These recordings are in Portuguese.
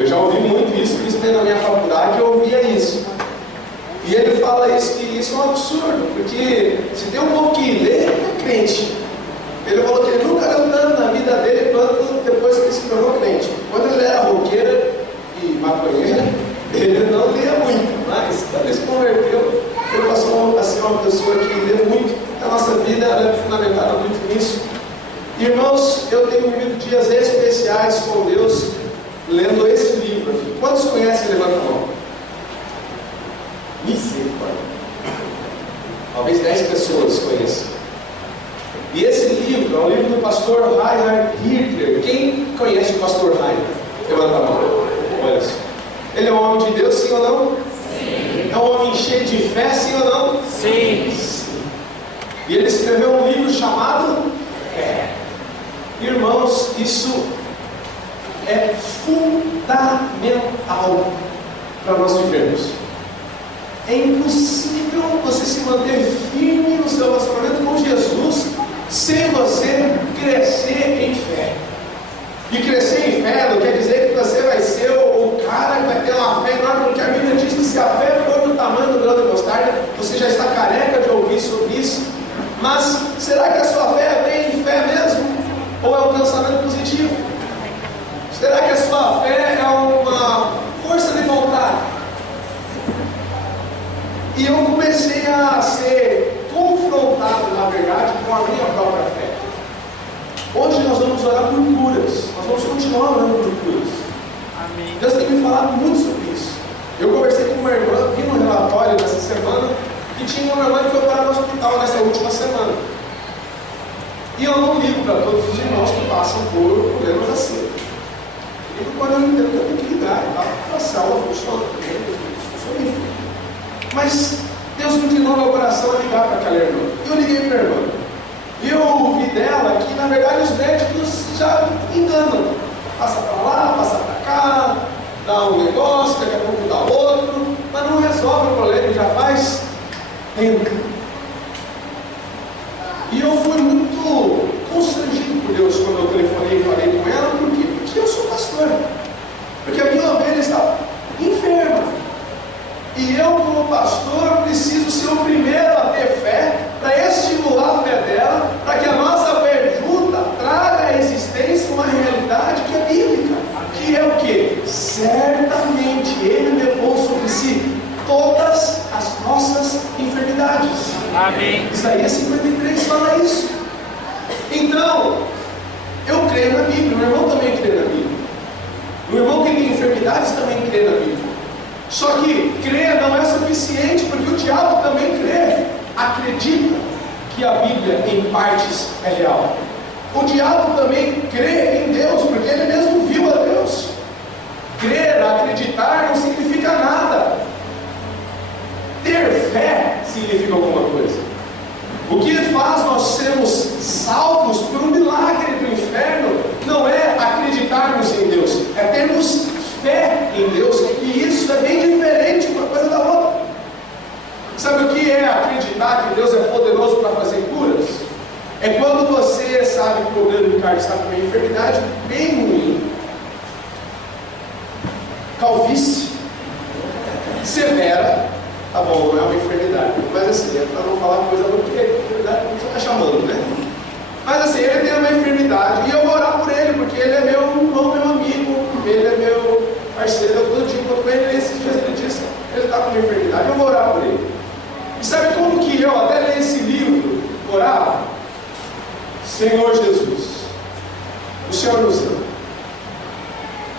Eu já ouvi muito isso, principalmente na minha faculdade, eu ouvia isso. E ele fala isso, que isso é um absurdo, porque se tem um povo que lê, é crente. Ele falou que ele nunca leu tanto na vida dele quanto depois que ele se tornou crente. Quando ele era roqueiro e maconheiro, ele não lia muito, mas quando ele se converteu, ele passou a ser uma pessoa que lê muito. A nossa vida ela é fundamentada muito nisso. Irmãos, eu tenho vivido dias especiais com Deus, lendo esse livro aqui. Quantos conhecem? Levanta a mão. Misericórdia. Talvez 10 pessoas conheçam. E esse livro é um livro do pastor Reinhard Hitler. Quem conhece o pastor Reinhard? Levanta a mão. Olha só. Ele é um homem de Deus, sim ou não? Sim. É um homem cheio de fé, sim ou não? Sim. Sim. E ele escreveu um livro chamado Fé. Irmãos, isso é fundamental para nós vivermos. É impossível você se manter firme no seu relacionamento com Jesus sem você crescer em fé. E crescer em fé não quer dizer que você vai ser o cara que vai ter uma fé enorme, porque a Bíblia diz que se a fé for do tamanho do grão de mostarda, você já está careca de ouvir sobre isso. Mas será que a sua fé vem em fé mesmo? Ou é um pensamento positivo? Será que a sua fé é uma força de vontade? E eu comecei a ser confrontado, na verdade, com a minha própria fé. Hoje nós vamos orar por curas. Nós vamos continuar orando por curas. Amém. Deus tem me falado muito sobre isso. Eu conversei com uma irmã, vi um relatório nessa semana, que tinha uma irmã que foi parar no hospital nessa última semana. E eu não ligo para todos os irmãos que passam por problemas assim. Eu ligo quando eu entendo que eu tenho que ligar, a célula funciona, funciona enfim. Mas Deus me inclinou meu coração a ligar para aquela irmã. E eu liguei para a irmã. E eu ouvi dela que, na verdade, os médicos já enganam. Passa para lá, passa para cá, dá um negócio, daqui a pouco dá outro, mas não resolve o problema, já faz tempo. E eu fui muito constrangido por Deus quando eu telefonei e falei com ela. Por quê? Porque eu sou pastor. Porque a minha ovelha está enferma. E eu, como pastor, preciso ser o primeiro a ter fé, para estimular a fé dela, para que a nossa fé junta traga à existência uma realidade que é bíblica. Que é o quê? Certamente Ele levou sobre si todas as nossas enfermidades. Amém. Isaías 53 fala isso. Então, eu creio na Bíblia, o irmão também crê na Bíblia. O irmão que tem enfermidades também crê na Bíblia. Só que crer não é suficiente, porque o diabo também crê, acredita que a Bíblia em partes é real. O diabo também crê em Deus, porque ele mesmo viu a Deus. Crer, acreditar não significa nada. Ter fé significa alguma coisa. O que faz nós sermos salvos por um milagre do inferno não é acreditarmos em Deus, é termos fé em Deus, e isso é bem diferente uma coisa da outra. Sabe o que é acreditar que Deus é poderoso para fazer curas? É quando você sabe que o problema do Ricardo está com uma enfermidade bem ruim, calvície severa. Tá bom, não é uma enfermidade, mas assim, é para não falar coisa muito, porque a enfermidade não está chamando, né? Mas assim, ele tem uma enfermidade e eu vou orar por ele, porque ele é meu irmão, meu amigo, ele é meu parceiro, eu todo dia encontro com ele, esses dias ele disse, ele está com uma enfermidade, eu vou orar por ele. E sabe como que eu, até ler esse livro, orava? Senhor Jesus, o Senhor nos ama,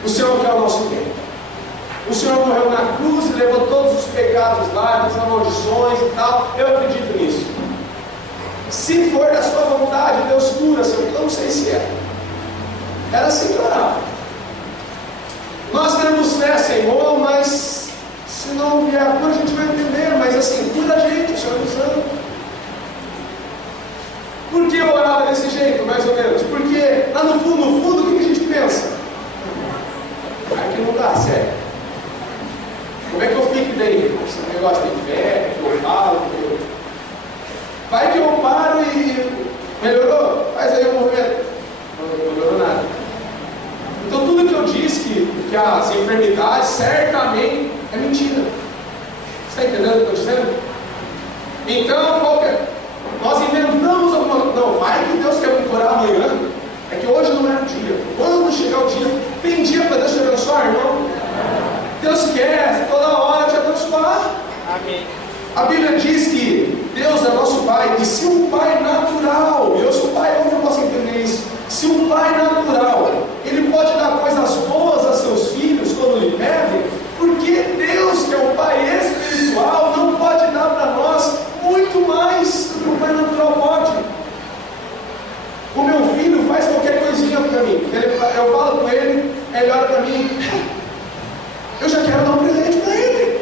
o Senhor quer o nosso bem. O Senhor morreu na cruz e levou todos os pecados lá, as maldições e tal. Eu acredito nisso. Se for da sua vontade, Deus cura, Senhor. Eu não sei se é. Era assim que eu orava. Nós temos fé, Senhor, mas se não vier a cura, a gente vai entender. Mas assim, cura a gente, o Senhor nos ama. Por que eu orava desse jeito, mais ou menos? Porque lá no fundo, o que a gente pensa? Aqui não dá certo. Como é que eu fico daí? Esse negócio de fé, que eu falo, vai que eu paro e melhorou? Faz aí o movimento. Não melhorou nada. Então tudo que eu disse que que as enfermidades certamente é mentira. Você está entendendo o que eu estou dizendo? Então, nós inventamos alguma coisa. Não, vai que Deus quer me curar amanhã. É que hoje não é o dia. Quando chegar o dia, tem dia para Deus te abençoar, irmão? Deus quer toda hora te abençoar. Amém. A Bíblia diz que Deus é nosso Pai, e se um Pai natural, eu sou Pai, eu não posso entender isso. Se um Pai natural, Ele pode dar coisas boas a seus filhos quando lhe pedem, porque Deus, que é o Pai espiritual, não pode dar para nós muito mais do que o Pai natural pode. O meu filho faz qualquer coisinha para mim, eu falo com ele, ele olha para mim, eu já quero dar um presente para ele.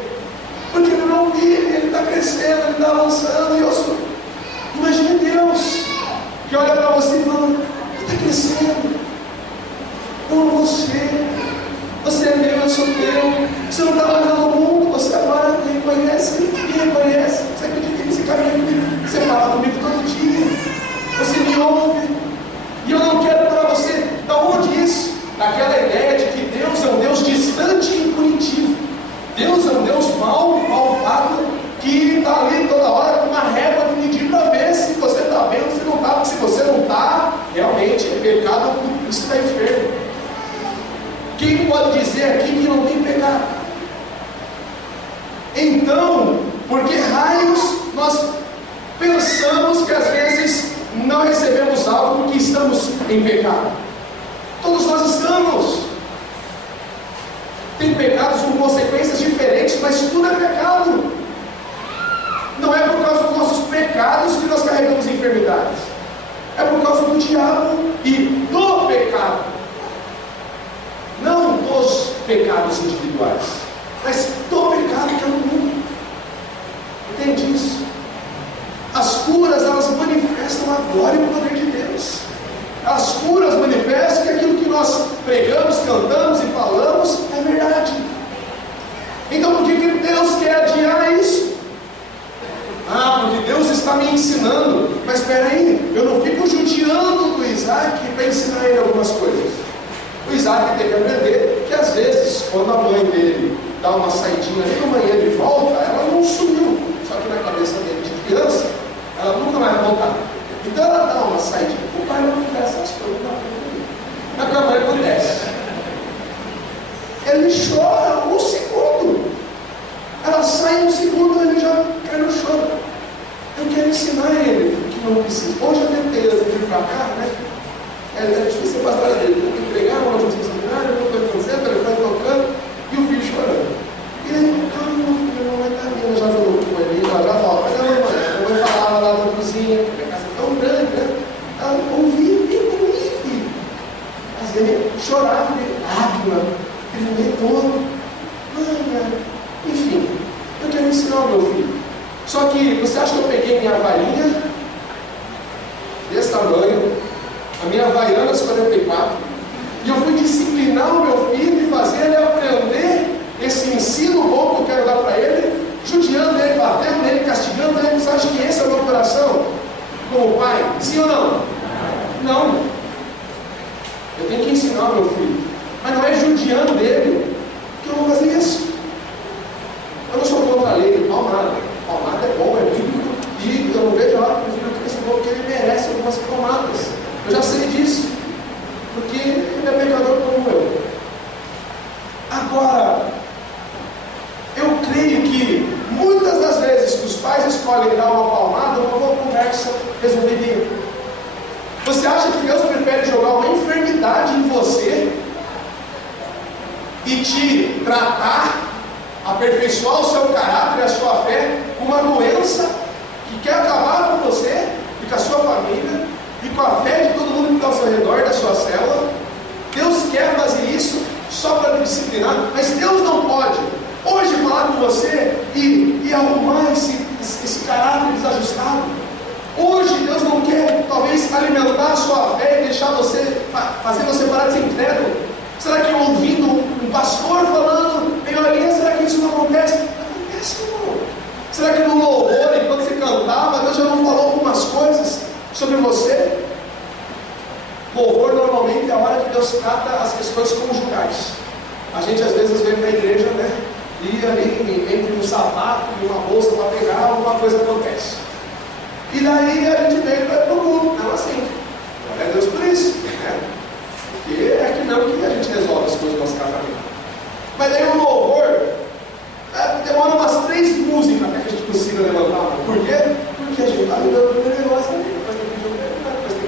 Porque ele não vive, ele está crescendo, ele está avançando, e eu sou. Imagine Deus que olha para você e fala: ele está crescendo, eu amo você é meu, eu sou teu, você não está mais lá no mundo, você agora me reconhece, você acredita que você caminha comigo, você fala comigo todo dia, você me ouve, e eu não quero para você. Da onde isso? Daquela ideia de que Deus é um Deus distante e punitivo. Deus é um Deus malvado, que está ali toda hora com uma régua de medir para ver se você está bem ou se não está, porque se você não está, realmente é pecado, por isso está enfermo. Quem pode dizer aqui que não tem pecado? Então, por que raios nós pensamos que às vezes não recebemos algo porque estamos em pecado? Todos nós estamos. Tem pecados com consequências diferentes, mas tudo é pecado. Não é por causa dos nossos pecados que nós carregamos enfermidades. É por causa do diabo e do pecado. Não dos pecados individuais, mas do pecado que é no mundo. Entende isso? As curas, elas manifestam a glória e o poder de Deus. As curas manifestam que aquilo que nós pregamos, cantamos e falamos é verdade. Então por que Deus quer adiar isso? Porque Deus está me ensinando. Mas espera aí, eu não fico judiando do Isaac para ensinar ele algumas coisas. O Isaac tem que aprender que às vezes, quando a mãe dele dá uma saidinha ali no banheiro e volta, ela não sumiu. Só que na cabeça dele de criança, ela nunca vai voltar. Então ela dá uma saidinha. O pai não acontece essas coisas, não. Mas com a mãe acontece. Ele chora um segundo. Ela sai um segundo e ele já cai no choro. Eu quero ensinar ele que não precisa. Hoje eu tentei vir para cá, né? É difícil a pastora dele. Eu vou entregar uma notícia seminário, eu estou acontecendo, ele está tocando e o filho chorando. E ele, calma, meu filho, não vai estar bem. Ela já falou com ele, ela já volta. Mas não, mãe, eu vou falar lá na cozinha, porque a casa é tão grande, né? Ela ouviu, filho. Mas ele chorava, lágrima, ele todo. Enfim, eu quero ensinar o meu filho. Só que você acha que eu peguei minha varinha desse tamanho, a minha Havaianas 44, e eu fui disciplinar o meu filho e fazer ele aprender esse ensino bom que eu quero dar para ele, judiando ele, batendo nele, castigando ele? Você acha que esse é o meu coração como pai? Sim ou não? Não. Eu tenho que ensinar o meu filho, mas não é judiando dele que eu vou fazer isso. Eu não sou contra a lei de palmada. Palmada é bom, é bíblico, e eu não vejo a hora que o filho cresça, porque ele merece algumas palmadas. Eu já sei disso, porque ele é pecador como eu. Agora, eu creio que muitas das vezes que os pais escolhem dar uma palmada, uma boa conversa resolveria. Você acha que Deus prefere jogar uma enfermidade em você e te tratar, aperfeiçoar o seu caráter e a sua fé com uma doença que quer acabar com você e com a sua família e com a fé de todo mundo que está ao seu redor, da sua célula? Deus quer fazer isso só para me disciplinar, mas Deus não pode hoje falar com você e arrumar esse caráter desajustado. Hoje Deus não quer talvez alimentar a sua fé e deixar você, fazer você parar de ser incrédulo. Será que ouvindo um pastor falando em oração, será que isso não acontece? Acontece, irmão. Será que no louvor, enquanto você cantava, Deus já não falou algumas coisas sobre você? Louvor normalmente é a hora que Deus trata as questões conjugais. A e ali entre um sapato e uma bolsa para pegar, alguma coisa acontece. E daí a gente veio para o mundo, não assim. Glória a Deus por isso, né? Porque é que não que a gente resolve as coisas do nosso casamento. Mas daí o louvor demora umas 3 músicas até que a gente consiga levantar. Por quê? Porque a gente está lidando com o negócio ali, depois tem que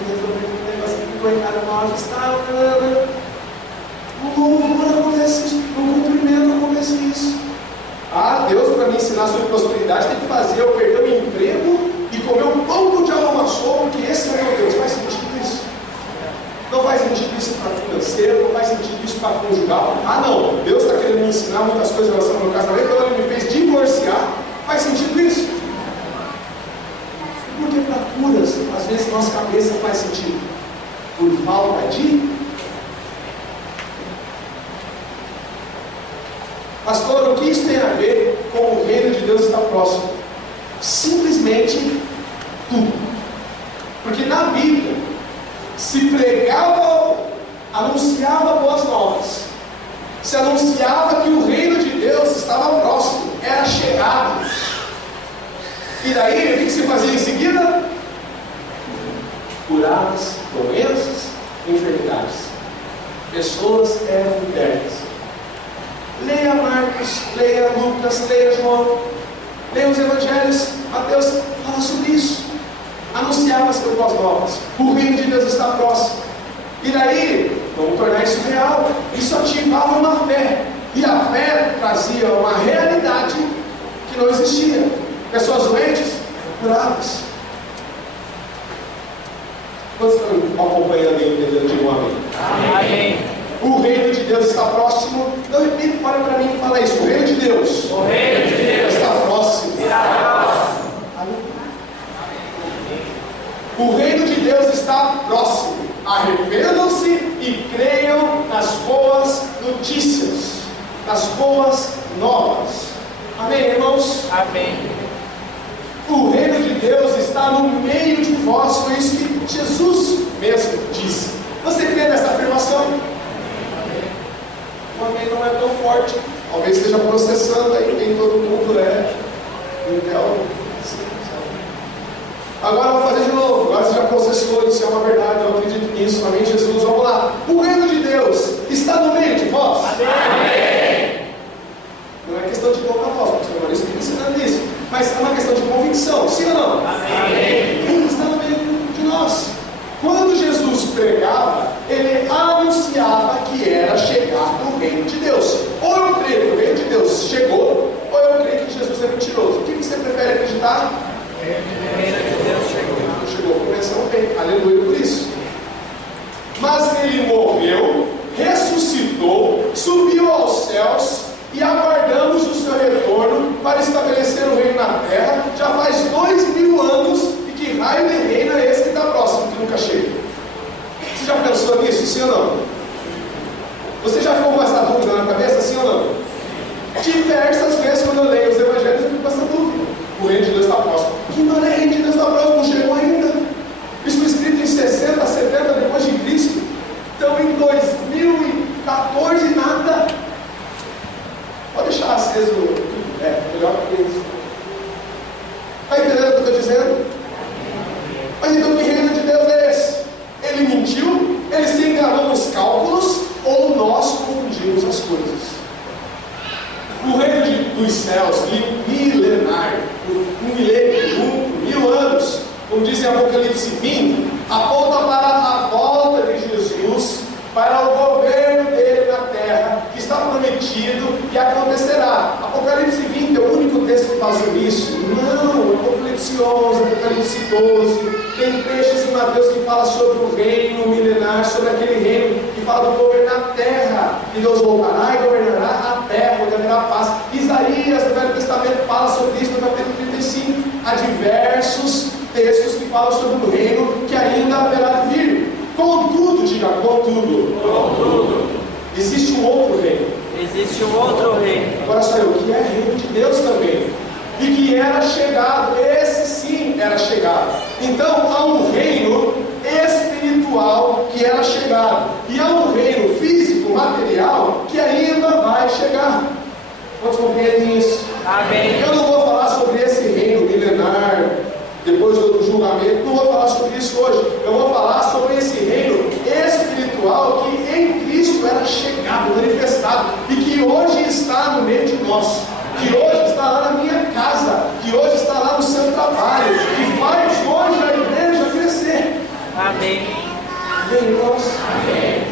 resolver o negócio aqui, coitado nosso, está. O louvor acontece isso, no cumprimento acontece isso. Ah, Deus, para me ensinar sobre prosperidade, tem que fazer eu perder o emprego e comer um pão que o diabo amassou, porque esse é o meu Deus. Faz sentido isso? Não faz sentido isso para financeiro, não faz sentido isso para conjugal. Ah, não, Deus está querendo me ensinar muitas coisas em relação ao meu casamento, então Ele me fez divorciar. Faz sentido isso? Porque para curas, às vezes nossa cabeça faz sentido. Por falta de. Pastor, o que isso tem a ver com o reino de Deus estar próximo? Simplesmente tudo. Porque na Bíblia se pregava, anunciava boas novas, se anunciava que o reino de Deus estava próximo, era chegado. E daí, o que se fazia em seguida? Curadas, doenças, enfermidades. Pessoas eram libertas. Leia Marcos, leia Lucas, leia João, leia os evangelhos. Mateus fala sobre isso. Anunciava as boas novas. O reino de Deus está próximo. E daí, vamos tornar isso real. Isso ativava uma fé. E a fé trazia uma realidade que não existia. Pessoas doentes, curadas. Quantos estão acompanhando e entendendo de um amém? Amém. O reino de Deus está próximo. Então repita, olha para mim e fala isso. O reino de Deus. O reino de Deus está próximo. O reino de Deus está próximo. Arrependam-se e creiam nas boas notícias, nas boas novas. Amém, irmãos? Amém. O reino de Deus está no meio de vós. Foi isso que Jesus mesmo disse. Você crê nessa afirmação? O amém não é tão forte. Talvez esteja processando aí, nem todo mundo é. Então, agora vamos fazer de novo. Agora você já processou, isso é uma verdade, eu acredito nisso. Amém, Jesus. Vamos lá. O reino de Deus está no meio de vós. Amém. Não é questão de colocar voz, porque o Maurício está ensinando isso. Mas é uma questão de convicção, sim ou não? Amém. Ele está no meio de nós. Quando Jesus pregava, ele anunciava que era chegado o reino de Deus. Ou eu creio que o reino de Deus chegou, ou eu creio que Jesus é mentiroso. O que você prefere acreditar? O reino de Deus chegou. Chegou, começamos bem. Aleluia por isso. Mas ele morreu, ressuscitou, subiu aos céus e aguardamos o seu retorno para estabelecer o reino na terra. Já faz 2000 anos. Que raio de reino é esse que está próximo, que nunca chega? Você já pensou nisso, sim ou não? Você já ficou com essa dúvida na cabeça, sim ou não? Diversas vezes quando eu leio os evangelhos eu fico com essa dúvida. O reino de Deus está próximo. Que não é reino de Deus está próximo? Não chegou ainda. Isso foi escrito em 60, 70 depois de Cristo. Então em 2014 nada. Pode deixar aceso tudo. Melhor que isso. Está entendendo o que eu estou dizendo? Mas então que reino de Deus é esse? Ele mentiu? Ele se enganou nos cálculos? Ou nós confundimos as coisas? O reino dos céus, milenar, um milênio, 1000 anos, como diz em Apocalipse 20, aponta para a volta de Jesus, para o governo dele na terra, que está prometido e acontecerá. Apocalipse 20 é o único texto que fala sobre isso? Não, Apocalipse 11, Apocalipse 12, tem trechos em Mateus que fala sobre o reino milenar, sobre aquele reino que fala do governo na terra, que Deus voltará e governará a terra, onde haverá paz. Isaías, no Velho Testamento, fala sobre isso no capítulo 35. Há diversos textos que falam sobre o reino que ainda haverá de vir. Contudo, diga contudo, existe um outro reino. Existe um outro reino. Agora só eu, que é reino de Deus também. E que era chegado, esse sim era chegado. Então há um reino espiritual que era chegado. E há um reino físico, material, que ainda vai chegar. Quantos compreendem isso? Amém. Eu não vou falar sobre esse reino milenar, depois do julgamento, não vou falar sobre isso hoje. Eu vou falar sobre esse reino espiritual que em Cristo era chegado, manifestado, e que hoje está no meio de nós, que hoje está lá na minha casa, que hoje está lá no seu trabalho, que faz hoje a igreja crescer. Amém. Amém, irmãos? Amém.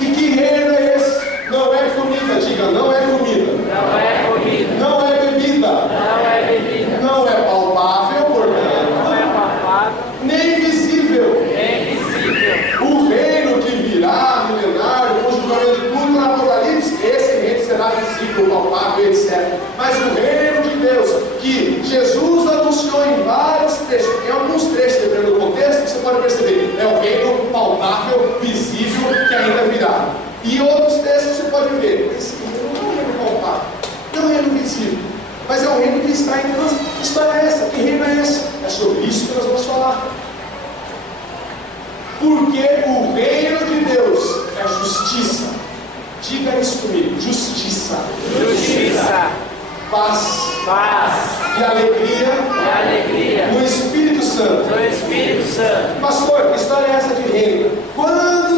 E que reino é esse? Não é comida, diga, não é comida. Não é comida. Não é bebida. Não é bebida. Não é palpável, portanto. Não é palpável. Nem visível. Nem visível. O reino que virá, milenário, com o julgamento de tudo no Apocalipse, esse reino será visível, palpável, etc. Mas o reino de Deus, que Jesus anunciou em vários trechos, em alguns trechos, dependendo do contexto, você pode perceber, é o reino palpável, visível, que ainda virá. E outros textos você pode ver, esse reino não é um reino palpável, não é um reino visível, mas é um reino que está entre nós. Que história é essa? Que reino é esse? É sobre isso que nós vamos falar. Porque o reino de Deus é justiça. Diga isso comigo: justiça. Justiça. Paz. Paz. E alegria. E alegria. No Espírito Santo. Do Espírito Santo. Pastor, que história é essa de reino? Quando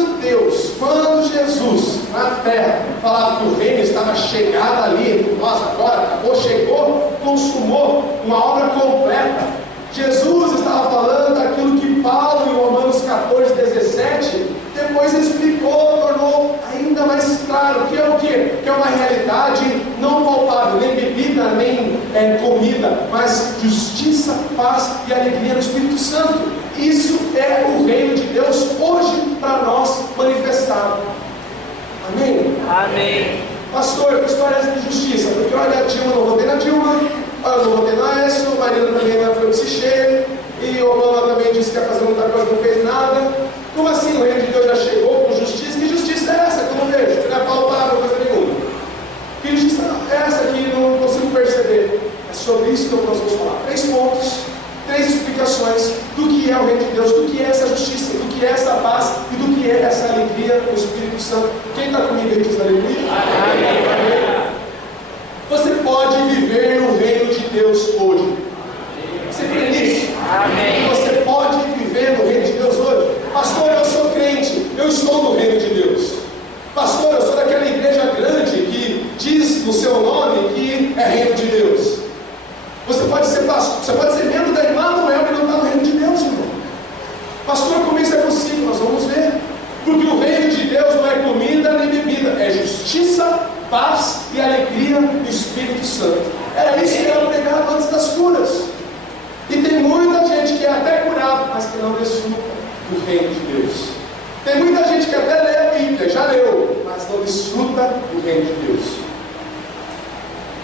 Jesus na terra falava que o reino estava chegado ali entre nós agora, acabou, chegou, consumou uma obra completa. Jesus estava falando daquilo que Paulo em Romanos 14, 17 depois explicou, tornou ainda mais claro, que é o quê? Que é uma realidade não palpável, nem bebida, nem comida, mas justiça, paz e alegria no Espírito Santo. Isso é o reino de Deus hoje para nós manifestado. Amém? Amém. Pastor, que história é essa de justiça? Porque olha, a Dilma, não votei na Dilma, olha, eu não votei na Aécio, o marido também não foi se cheio, e o Obama também disse que ia fazer muita coisa, não fez nada. Como assim o reino de Deus já chegou com justiça? Que justiça é essa que eu não vejo? Que não é palpável coisa nenhuma. Que justiça é essa que não consigo perceber? É sobre isso que nós vamos falar. 3 pontos, 3 explicações do que é o reino de Deus, do que é essa justiça, do que é essa paz e do que é essa alegria no Espírito Santo. Quem está comigo aí diz aleluia? Amém. Você pode viver no reino de Deus hoje. Você crê nisso? Amém. Você pode viver no reino de Deus hoje? Pastor, eu sou crente, eu estou no reino de Deus. Pastor, eu sou daquela igreja grande que diz no seu nome que é reino de Deus. Você pode ser pastor, você pode ser membro da Emmanuel e não está no reino de Deus, irmão. Pastor, como isso é possível? Nós vamos ver. Porque o reino de Deus não é comida nem bebida, é justiça, paz e alegria do Espírito Santo. Era isso que era pregado antes das curas. E tem muita gente que é até curado, mas que não desfruta do reino de Deus. Tem muita gente que até lê a Bíblia, já leu, mas não desfruta do reino de Deus.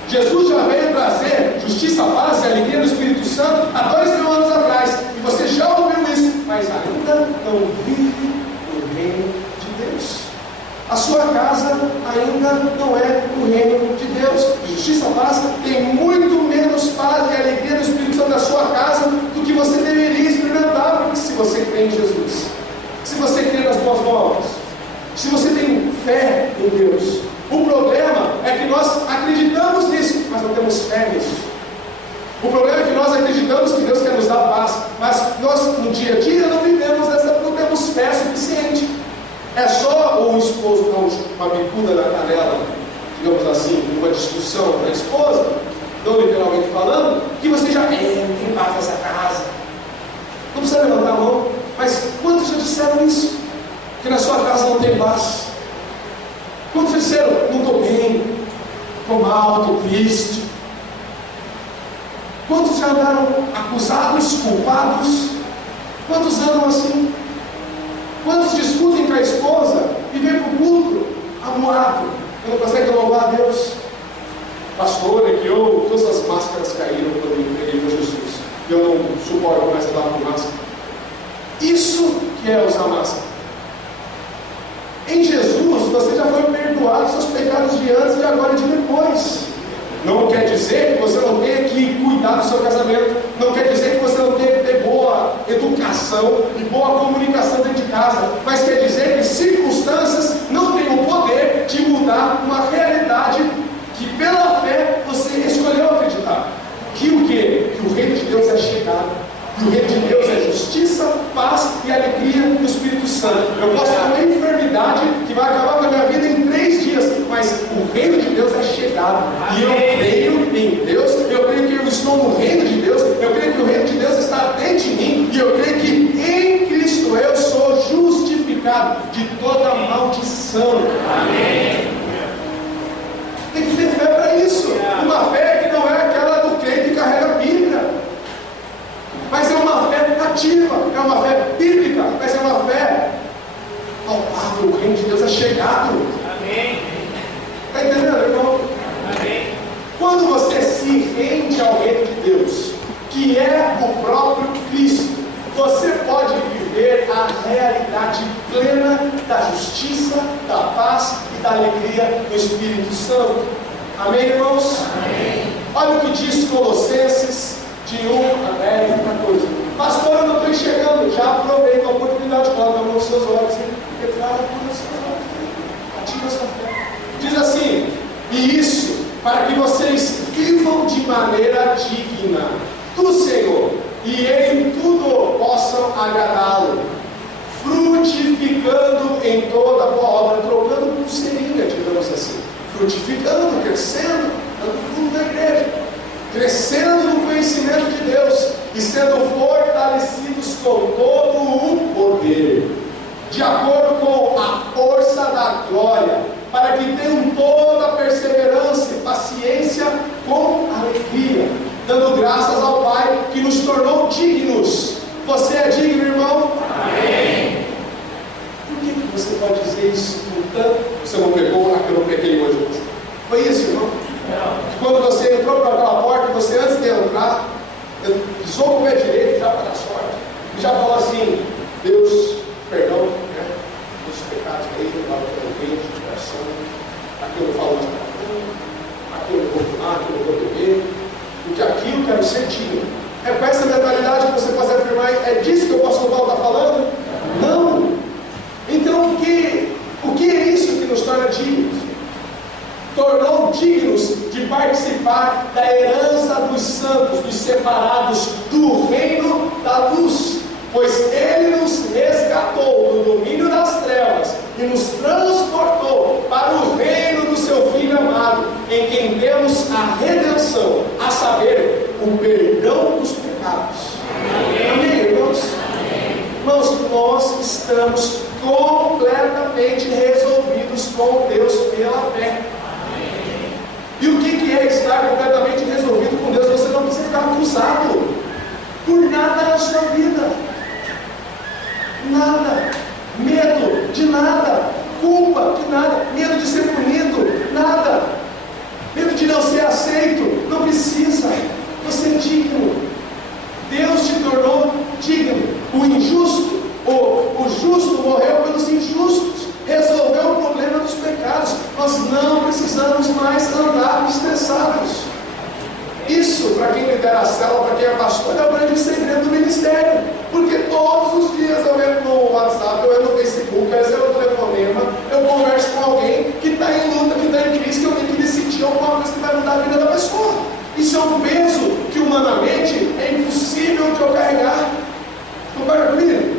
Jesus já veio trazer justiça, paz e alegria do Espírito Santo há 2000 anos atrás. E você já ouviu isso, mas ainda não vive no reino de Deus. A sua casa ainda não é o reino de Deus. Justiça, paz, tem muito menos paz e alegria do Espírito Santo na sua casa do que você deveria experimentar, porque se você crê em Jesus, se você crê nas boas novas, se você tem fé em Deus. O problema é que nós acreditamos nisso, mas não temos fé nisso. O problema é que nós acreditamos que Deus quer nos dar paz, mas nós no dia a dia não vivemos não temos fé suficiente. É só o esposo dar uma bicuda na canela, digamos assim, numa discussão com a esposa, não literalmente falando, que você já tem paz nessa casa. Não precisa levantar a mão, mas quantos já disseram isso? Que na sua casa não tem paz? Quantos já disseram, não estou bem, estou mal, estou triste? Quantos já andaram acusados, culpados? Quantos andam assim? Quantos discutem com a esposa e vêm para o culto amuado, que não conseguem louvar a Deus? Pastor, é que todas as máscaras caíram quando eu entreguei para Jesus. Eu não suporto mais andar com máscara. Isso que é usar máscara. Em Jesus, você já foi perdoado dos seus pecados de antes, de agora e de depois. Não quer dizer que você não tenha que cuidar do seu casamento. Não quer dizer que você não tenha que ter boa educação e boa comunicação dentro de casa. Mas quer dizer que circunstâncias não têm o poder de mudar uma realidade que pela fé justificado. E eu creio em Deus, eu creio que eu estou no reino de Deus, eu creio que o reino de Deus está dentro de mim, e eu creio que em Cristo eu sou justificado de toda maldição. Amém. Tem que ter fé para isso. Uma fé que não é aquela do crente que carrega a Bíblia, mas é uma fé ativa, é uma fé bíblica, mas é uma fé palpável. O reino de Deus é chegado. Amém. Está entendendo, irmão? Amém. Quando você se rende ao reino de Deus, que é o próprio Cristo, você pode viver a realidade plena da justiça, da paz e da alegria do Espírito Santo. Amém, irmãos? Amém. Olha o que diz Colossenses de 1 a 10 e 14. Pastor, eu não estou enxergando. Já aproveita a oportunidade, coloca a mão nos seus olhos e declara por seus olhos. Ativa a sua fé. Diz assim: e isso para que vocês vivam de maneira digna do Senhor, e em tudo possam agradá-lo, frutificando em toda boa obra, trocando pulseirinha, digamos assim, frutificando, crescendo, dando fruto da igreja, crescendo no conhecimento de Deus e sendo fortalecidos com todo o poder, de acordo com a força da glória, para que tenham toda a perseverança e paciência com alegria, dando graças ao Pai que nos tornou dignos. Você é digno, irmão? Amém. Por que você pode dizer isso com tanto? Você não pegou aquilo que eu não peguei hoje? Foi isso, irmão? Não. Quando você entrou para aquela porta, você antes de entrar, pisou com o pé direito já para dar sorte, e já falou assim: Deus, perdão, né, dos pecados aí, eu estava contente de coração, aqui eu não falo mais para aqui eu não vou fumar, aqui eu não vou beber, porque aqui eu quero ser digno. É com essa mentalidade que você pode afirmar: é disso que o apóstolo Paulo está falando? Não. Então o que é isso que nos torna dignos? Tornou dignos de participar da herança dos santos, dos separados do reino da luz, pois Ele nos resgatou do domínio das trevas e nos transportou para o reino do seu Filho amado, em quem temos a redenção, a saber, o perdão dos pecados. Amém, irmãos? Irmãos, nós estamos completamente resolvidos com Deus pela fé. E o que é estar completamente resolvido com Deus? Você não precisa ficar acusado por nada na sua vida. Nada. Medo de nada. Culpa de nada. Medo de ser punido. Nada. Medo de não ser aceito. Não precisa. Você é digno. Deus te tornou digno. O injusto, o justo morreu pelos injustos. Resolveu o problema dos pecados. Nós não precisamos mais andar estressados. Isso, para quem lidera a célula, para quem é pastor, é o grande segredo do ministério. Porque todos os dias eu entro no WhatsApp, eu entro no Facebook, eu recebo um telefonema, eu converso com alguém que está em luta, que está em crise, que eu tenho que decidir alguma coisa que vai mudar a vida da pessoa. Isso é um peso que humanamente é impossível de eu carregar. Concorda comigo?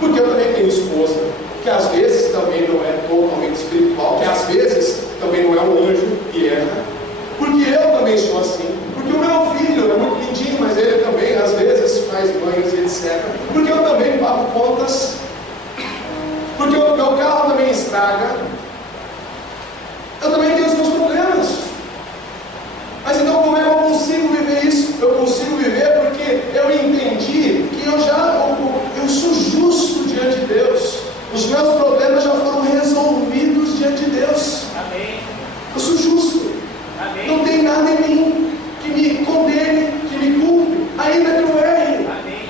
Porque eu também tenho esposa, que às vezes também não é totalmente espiritual, que às vezes também não é um anjo e erra, porque eu também sou assim, porque o meu filho é muito lindinho, mas ele também às vezes faz banhos e etc, porque eu também pago contas, porque o meu carro também estraga, eu também tenho os meus problemas. Mas então como é que eu consigo viver isso? Eu consigo viver porque eu entendi que eu sou justo diante de Deus. Os meus problemas já foram resolvidos diante de Deus. Amém. Eu sou justo. Amém. Não tem nada em mim que me condene, que me culpe, ainda que eu erre. Amém.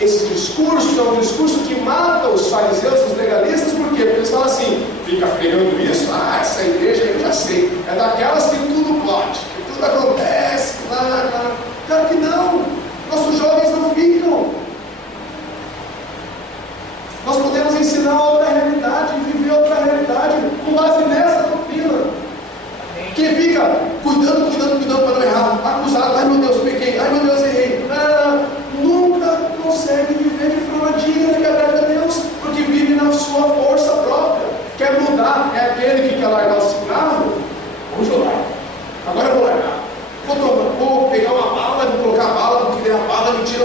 Esse discurso é um discurso que mata os fariseus, os legalistas, por quê? Porque eles falam assim: fica pregando isso, essa igreja eu já sei, é daquelas que tudo pode, que tudo acontece, lá. Claro que não, nossos jovens não ficam. Nós podemos ensinar outra realidade e viver outra realidade com base nessa doutrina. Quem fica cuidando para não errar, acusado, ai meu Deus, pequei, ai meu Deus, errei, nunca consegue viver de forma digna que agrada a Deus, porque vive na sua força própria. Quer mudar? É aquele que quer largar o cigarro,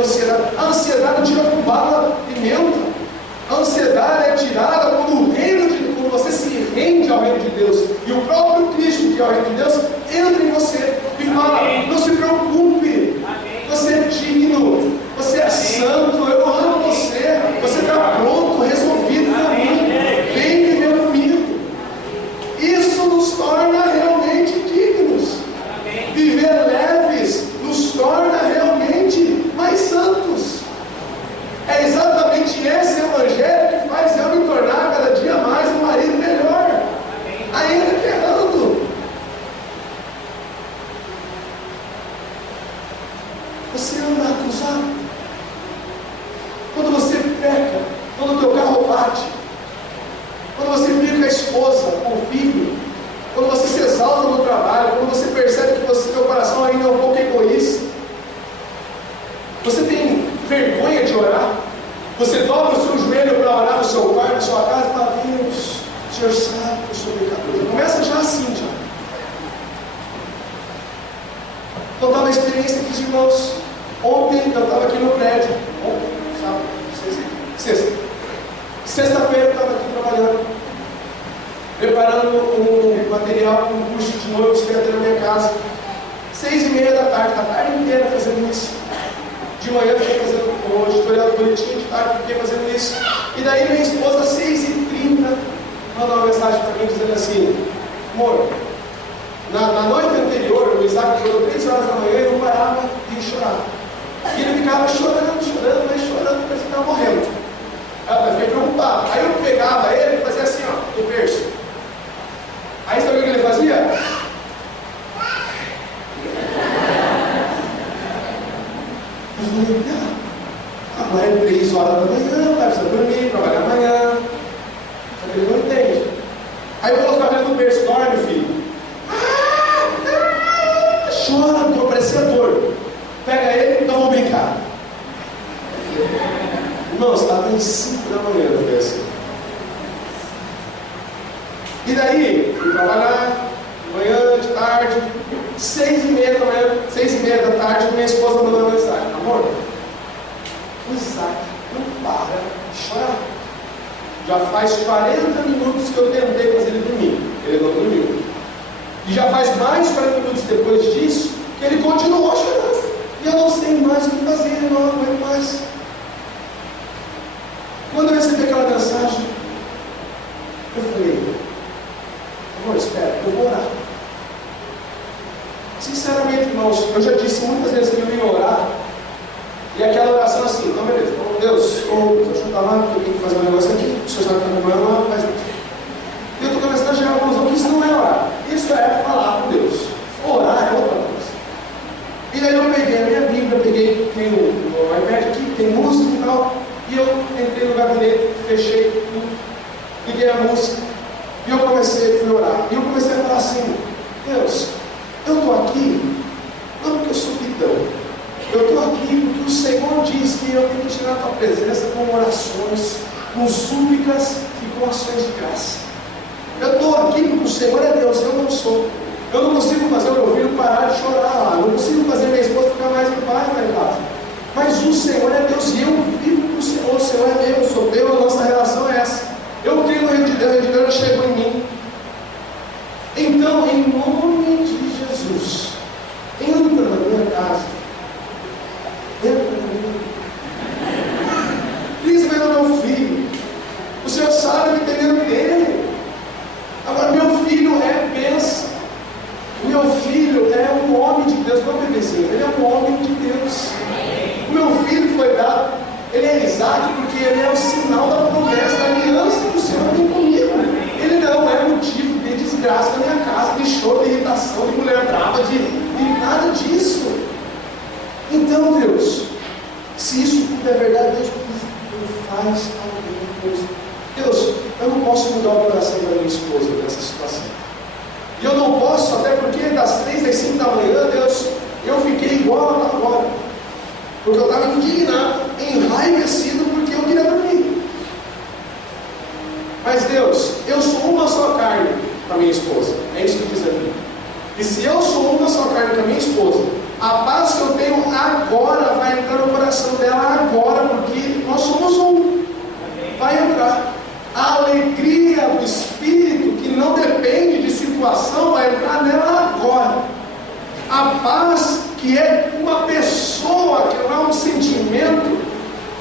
ansiedade. A ansiedade tira com bala e menta. A ansiedade é tirada quando você se rende ao reino de Deus. E o próprio Cristo, que é o reino de Deus, entra em você e fala: não se preocupe, você é digno, você é santo, eu amo você, você está pronto, resolvido para mim, vem viver comigo. Isso nos torna realmente dignos. Viver leves nos torna realmente mais santos. É exatamente esse evangelho que faz eu me tornar cada dia mais um marido melhor, ainda que errando. Você anda acusado. Quando você peca, quando o teu carro bate, quando você briga com a esposa, com o filho, quando você se exalta no trabalho, quando você percebe que teu coração ainda é um pouco egoísta, você tem vergonha de orar, você dobra o seu joelho para orar no seu quarto, na sua casa, e fala: Deus, o Senhor sabe que eu sou pecador. Começa já assim, já. Vou contar uma experiência aqui, de irmãos. Ontem eu estava aqui no prédio, sexta-feira eu estava aqui trabalhando, preparando um material, um curso de noivos que ia ter na minha casa. 6h30 da tarde, a tarde inteira fazendo isso. De manhã eu fiquei fazendo hoje, estou olhando bonitinho, de tarde fiquei fazendo isso. E daí minha esposa, 6h30, mandou uma mensagem para mim dizendo assim: amor, na noite anterior, o Isaac acordou 3 horas da manhã e não parava de chorar. E ele ficava chorando, mas chorando, parece que estava morrendo. Eu fiquei preocupado. Aí eu pegava ele e fazia assim, ó, no berço. Aí sabe o que ele fazia? Eu falei: agora é 3 horas da manhã, vai precisar dormir, trabalhar amanhã. Só que ele não entende. Aí eu colocava ele no berço: dorme, filho. Chora, estou apreciador. Pega ele, então vamos brincar. Irmãos, estava em 5 da manhã, foi assim. E daí, fui trabalhar, de manhã, de tarde, 6h30 da manhã, 6h30 da tarde, minha esposa mandou uma mensagem: amor, o Isaac não para de chorar. Já faz 40 minutos que eu tentei fazer ele dormir, ele não dormiu. E já faz mais 40 minutos depois disso, que ele continuou chorando. E eu não sei mais o que fazer, eu não aguento mais. Quando eu recebi aquela mensagem, eu falei: amor, espera, eu vou orar. Sinceramente, irmãos, eu já disse muitas vezes que eu ia orar, e aquela oração assim: então beleza, então, Deus, deixa eu estar lá, eu tenho que fazer um negócio aqui, o senhor sabe que está com lá, faz aqui. E eu estou começando a chegar à conclusão que isso não é orar, isso é falar com Deus. Orar é outra coisa. E daí eu peguei a minha Bíblia, tem o iPad aqui, tem música e tal, e eu entrei no gabinete, fechei tudo, liguei a música, e eu comecei a orar. E eu comecei a falar assim: Deus, eu estou aqui, não porque eu sou bidão, eu estou aqui porque o Senhor diz que eu tenho que tirar a tua presença com orações, com súplicas e com ações de graça. Eu estou aqui porque o Senhor é Deus, eu não sou. Eu não consigo fazer o meu filho parar de chorar lá, eu não consigo fazer minha esposa ficar mais em paz lá em casa. Mas o Senhor é Deus e eu vivo com o Senhor é Deus, eu sou Deus, a nossa relação é essa. Eu creio no reino de Deus já chegou em mim. Então, em nome de Jesus, entra na minha casa. Entra na minha casa. Príncipe do meu filho. O Senhor sabe que tem dentro dele. Agora, meu filho é bênção. Meu filho é um homem de Deus, não é bebezinho, ele é um homem de Deus. O meu filho foi dado, ele é Isaac, porque ele é o sinal da promessa, da aliança que o Senhor tem comigo. Ele não é motivo de desgraça na minha casa, de choro, de irritação, de mulher brava, de nada disso. Então, Deus, se isso tudo é verdade, Deus, faz alguma coisa. Deus, eu não posso mudar o coração da minha esposa nessa situação. E eu não posso, até porque das 3 às 5 da manhã, Deus, eu fiquei igual ela está agora. Porque eu estava indignado, enraivecido, porque eu queria dormir. Mas Deus, eu sou uma só carne com a minha esposa. É isso que diz aqui. E se eu sou uma só carne com a minha esposa, a paz que eu tenho agora vai entrar no coração coração dela agora, porque nós somos um. Vai entrar. A alegria do Espírito, que não depende de situação, vai entrar nela agora. A paz, que é uma pessoa, que não é um sentimento,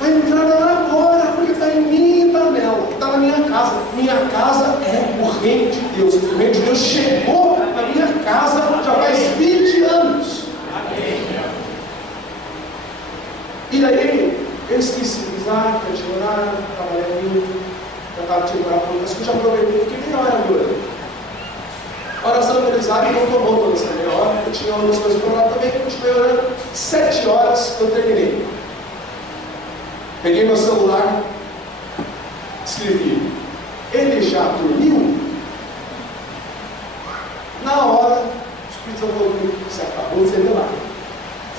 vai entrar nela agora, porque está em mim e está nela, está na minha casa. Minha casa é o reino de Deus. O reino de Deus chegou na minha casa já faz 20 anos. E daí, eu esqueci de usar, para te orar, estava levinho, já estava te orar, mas eu já aproveitei, fiquei meia hora orando. A oração do Isaac não tomou toda essa meia hora, eu tinha outras coisas para orar também, continuei orando. 7 horas eu terminei. Peguei meu celular, escrevi: ele já dormiu? Na hora, o Espírito Santo falou comigo: você acabou de ser lá,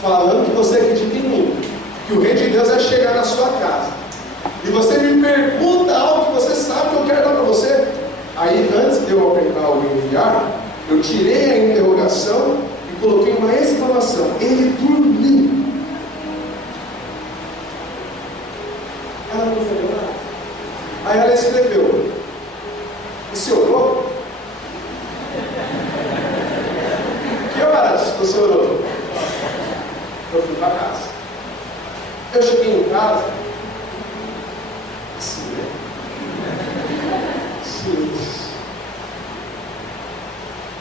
falando que você acredita em mim, que o reino de Deus é chegar na sua casa, e você me pergunta algo que você sabe que eu quero dar para você. Aí, antes de eu apertar o enviar, eu tirei a interrogação e coloquei uma exclamação: ele dormiu. Ela não entendeu nada. Aí ela escreveu: você orou? Que horas você orou? Eu fui para casa. Eu cheguei em casa, assim, né? Silêncio.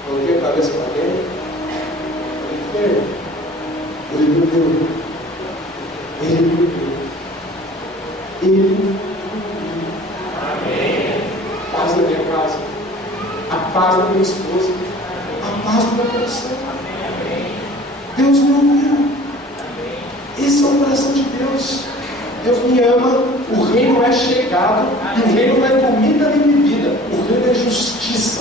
Coloquei a cabeça para dentro. Falei: ele dormiu. Ele dormiu. Ele dormiu. Amém. A paz da minha casa, a paz da minha esposa, a paz do meu coração. Deus me ouviu. Esse é o coração de Deus. Deus me ama. O reino é chegado. E o reino não é comida nem bebida. O reino é justiça.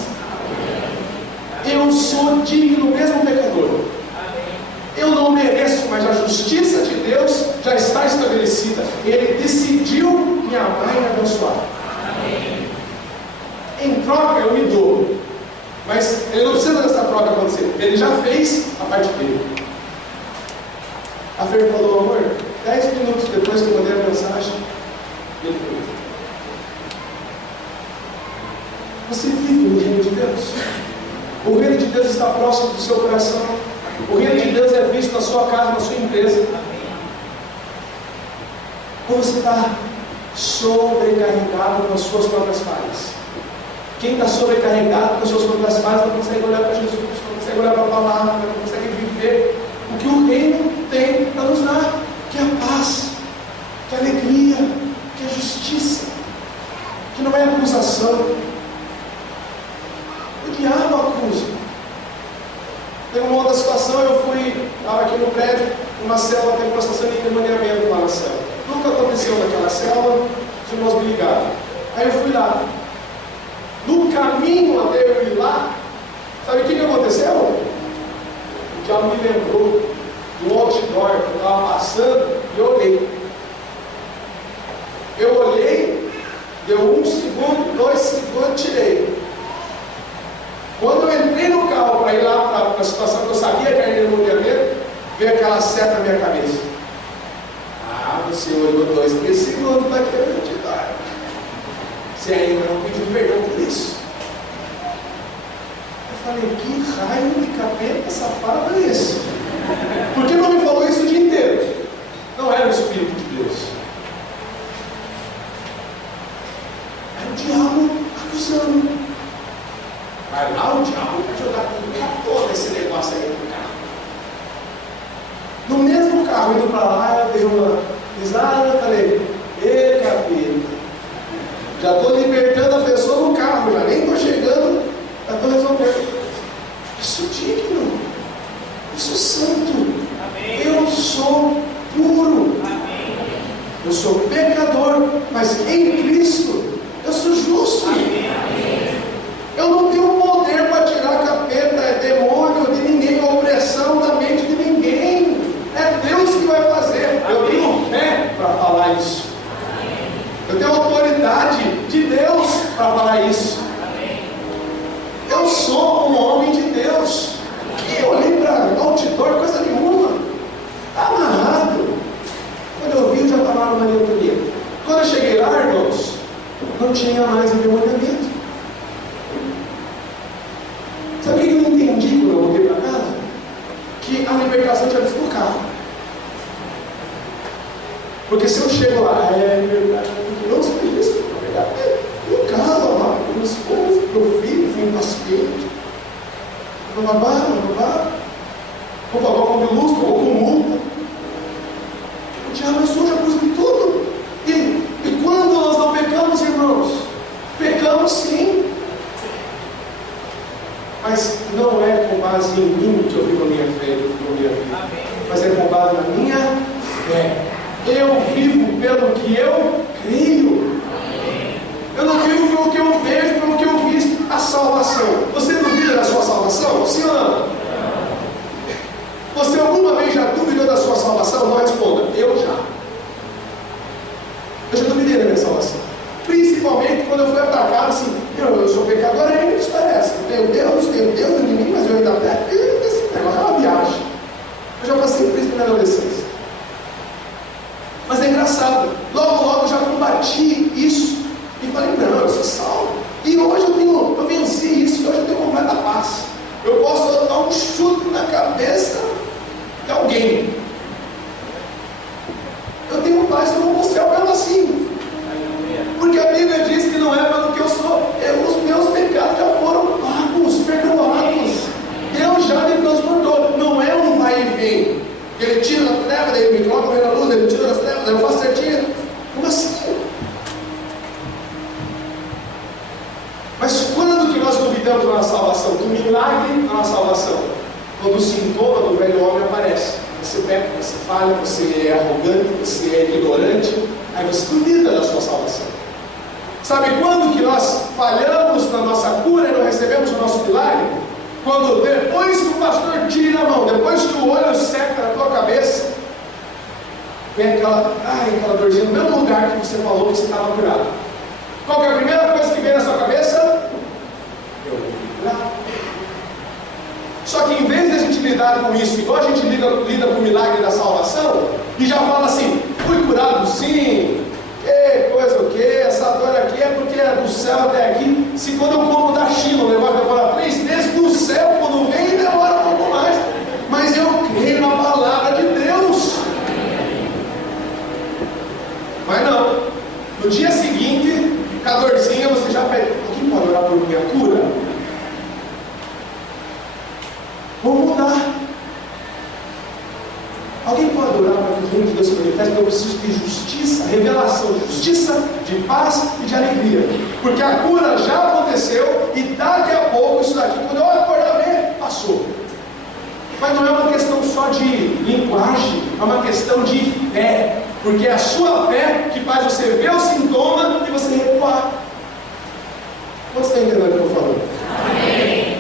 Eu sou digno, mesmo pecador. Eu não mereço, mas a justiça de Deus já está estabelecida. Ele decidiu me amar e me abençoar. Em troca eu me dou. Mas ele não precisa dessa troca acontecer. Ele já fez a parte dele. A Fer falou: amor, 10 minutos depois que eu mandei a mensagem, ele perguntou: você vive no reino de Deus? O reino de Deus está próximo do seu coração. O reino de Deus é visto na sua casa, na sua empresa. Ou você está sobrecarregado com as suas próprias falhas? Quem está sobrecarregado com as suas próprias falhas não consegue olhar para Jesus, não consegue olhar para a palavra, não consegue viver o que o reino tem para nos dar, que é a paz, que é a alegria, que é a justiça, que não é acusação. O diabo acusa. Tem uma outra situação, estava aqui no prédio, uma célula teve uma estação de endemoniamento lá na célula. Nunca aconteceu naquela célula, os irmãos me ligaram. Aí eu fui lá. No caminho até eu ir lá, sabe o que aconteceu? O diabo me lembrou do outdoor que eu estava passando e eu olhei. Eu olhei, deu 1 segundo, 2 segundos, tirei. Quando eu entrei no carro para ir lá para a situação que eu sabia que era endemoniamento, veio aquela seta na minha cabeça. Ah, você olhou 2, 3 segundos para querer te dar. Você ainda não pediu perdão por isso. Eu falei: que raio de capeta safado é esse? Por que não me falou isso o dia inteiro? Não era o Espírito de Deus. Era o diabo acusando. Vai lá, o diabo vai jogar todo esse negócio aí no carro. No mesmo carro, indo para lá, eu dei uma risada e falei: ê, capeta, já estou libertando a pessoa no carro, já nem estou chegando, já estou resolvendo. Isso digno, isso santo. Amém. Eu sou puro. Amém. Eu sou pecador, mas em Cristo eu sou justo. Amém. Eu não tenho poder para tirar capeta, demônio de ninguém, opressão da mente de ninguém. É Deus que vai fazer. Eu tenho fé para falar isso. Eu tenho autoridade de Deus para falar isso. Eu sou um homem de Deus. E eu olhei para outdoor, coisa nenhuma. Está amarrado. aprendi quando eu voltei para casa que a libertação tinha visto no carro. Porque se eu chego lá, é verdade, não sei isso, na verdade, no carro, lá, com minha esposa, meu filho, fui impaciente, babá, vou pagar com luz, vou com multa. O diabo é sujo, acusa de tudo. E quando nós não pecamos, irmãos? Pecamos sim. Mas não é com base em mim que eu vivo a minha fé, eu vivo a minha vida. Mas é com base na minha fé. Eu vivo pelo que eu creio. Eu não vivo pelo que eu vejo, pelo que eu visto. A salvação. Você duvida da sua salvação? Sim ou não? Você alguma vez já duvidou da sua salvação? Não responda. Eu já. Eu já duvidei da minha salvação. Principalmente quando eu fui atacado assim, eu sou pecador ainda, isso parece. Eu tenho Deus em mim, mas eu ainda peco. Esse negócio é uma viagem. Eu já passei por isso na minha adolescência. Mas é engraçado, logo eu já combati isso. E falei, não, eu sou salvo. E hoje eu venci isso, hoje eu tenho completa paz. Eu posso dar um chute na cabeça de alguém. Eu tenho paz que eu vou para o céu mesmo assim. Porque a Bíblia diz que não é pelo que eu sou, os meus pecados já foram pagos, perdoados. Deus já me transportou. Não é um vai e vem. Ele tira da treva, daí ele me coloca na luz, ele tira das trevas, daí eu faço certinho. Como assim? Mas quando que nós duvidamos da nossa salvação? Do milagre da nossa salvação? Quando o sintoma do velho homem aparece. Você peca, você falha, você é arrogante, você é ignorante. Aí você duvida da sua salvação. Sabe quando que nós falhamos na nossa cura e não recebemos o nosso milagre? Quando depois que o pastor tira a mão, depois que o olho seca na tua cabeça, vem aquela dorzinha no mesmo lugar que você falou que você estava curado. Qual que é a primeira coisa que vem na sua cabeça? Eu vou curar. Só que em vez de a gente lidar com isso, igual a gente lida com o milagre da salvação, e já fala assim, fui curado sim, que coisa o que, essa dor aqui é porque é do céu até aqui. Se quando eu como da China, o negócio demora 3 meses, do céu quando vem demora um pouco mais. Mas eu creio na palavra de Deus. Mas não, no dia seguinte, com a dorzinha, você já pede, alguém pode orar por minha cura? Vou mudar. Alguém pode orar para que o reino de Deus se manifeste? Eu preciso de justiça, revelação de justiça, de paz e de alegria. Porque a cura já aconteceu e daqui a pouco isso daqui, quando eu acordar ver, passou. Mas não é uma questão só de linguagem, é uma questão de fé. Porque é a sua fé que faz você ver o sintoma e você recuar. Quantos estão entendendo o que eu estou falando? Amém.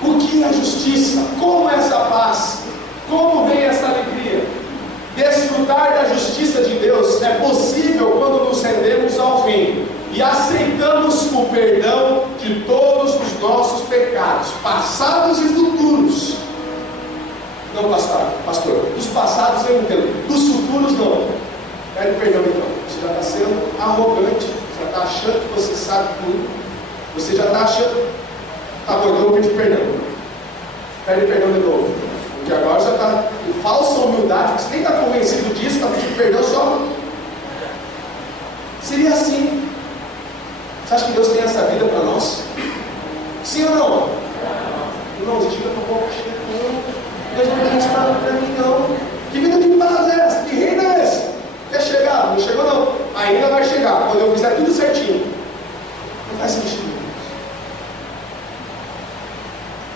O que é justiça? Como é essa paz? Como vem essa alegria? Desfrutar da justiça de Deus é possível quando nos rendemos ao reino e aceitamos o perdão de todos os nossos pecados, passados e futuros. Não, pastor, dos passados eu entendo, dos futuros não. Pede perdão então. Você já está sendo arrogante, você já está achando que você sabe tudo, você já está achando. Tá bom, então eu vou pedir perdão. Pede perdão de novo. Porque agora já está em falsa humildade, você nem está convencido disso, está pedindo perdão só. Seria assim. Você acha que Deus tem essa vida para nós? Sim ou não? Irmãos, diga para o povo que Deus não tem isso para mim não. Que vida de paz é essa? Que reino é esse? Quer chegar? Não chegou não. Ainda vai chegar, quando eu fizer tudo certinho. Não faz sentido.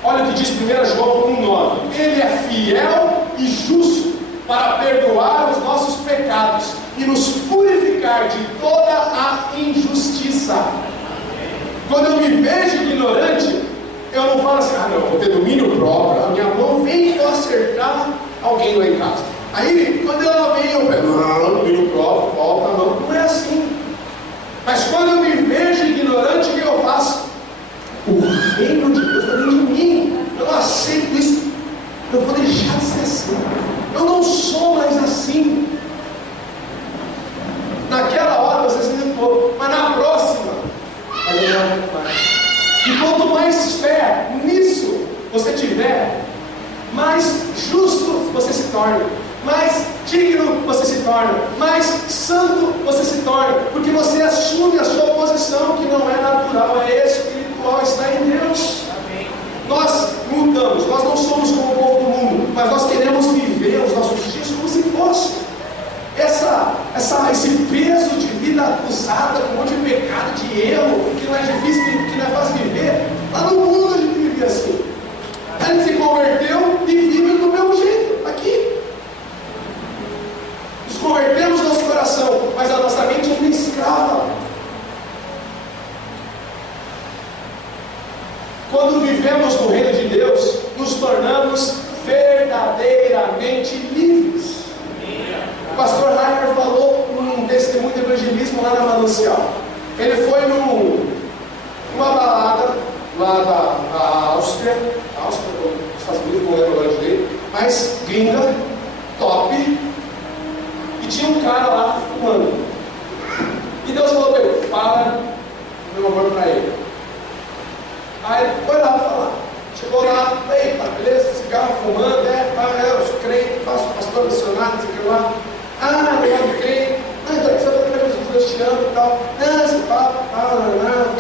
Olha o que diz 1 João 1,9. Ele é fiel e justo para perdoar os nossos pecados e nos purificar de toda a injustiça. Quando eu me vejo ignorante, eu não falo assim, não, vou ter domínio próprio, a minha mão vem para acertar alguém lá em casa. Aí, quando ela vem, eu pego, não, domínio próprio, volta a mão. Não é assim. Mas quando eu me vejo ignorante, o que eu faço? O reino de Deus está dentro de mim. Eu não aceito isso. Eu vou deixar de ser assim. Eu não sou mais assim. Naquela hora você se limpou, mas na próxima, vai demorar muito mais. E quanto mais fé nisso você tiver, mais justo você se torna, mais digno você se torna, mais santo você se torna, porque você assume a sua posição, que não é natural, é espiritual, está em Deus. Amém. Nós mudamos, nós não somos como o povo do mundo, mas nós queremos viver os nossos dias como se fosse. Esse peso de vida acusada, com um monte de pecado, de erro, que não é difícil, que não é fácil viver. Lá no mundo a gente vivia assim. A gente se converteu e vive do mesmo jeito, aqui. Nos convertemos no nosso coração, mas a nossa mente é escrava. Quando vivemos no reino de Deus, nos tornamos verdadeiramente livres. O pastor Rainer falou num testemunho de evangelismo lá na Manancial. Ele foi numa balada lá da Áustria, dos Estados Unidos, não lembro agora direito, mas gringa, top, e tinha um cara lá fumando. E Deus falou para ele: fala meu amor para ele. Aí ele foi lá falar. Chegou lá: ei, tá, beleza, cigarro, fumando, eu sou crente, faço pastor missionário, não sei o que lá. Eu crente, então você vai para Jesus, Deus te ama e tal. Esse papo,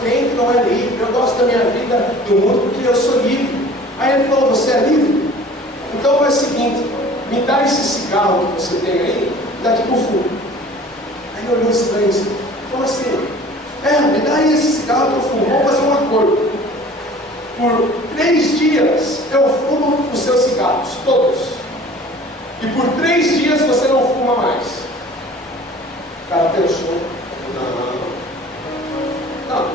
crente não é livre, eu gosto da minha vida do mundo porque eu sou livre. Aí ele falou: você é livre? Então faz o seguinte, me dá esse cigarro que você tem aí, daqui pro fundo. Aí ele olhou estranho assim: como assim? Me dá aí esse cigarro que eu fumo, vamos fazer um acordo. Por 3 dias eu fumo os seus cigarros, todos. E por 3 dias você não fuma mais. O cara pensou: não.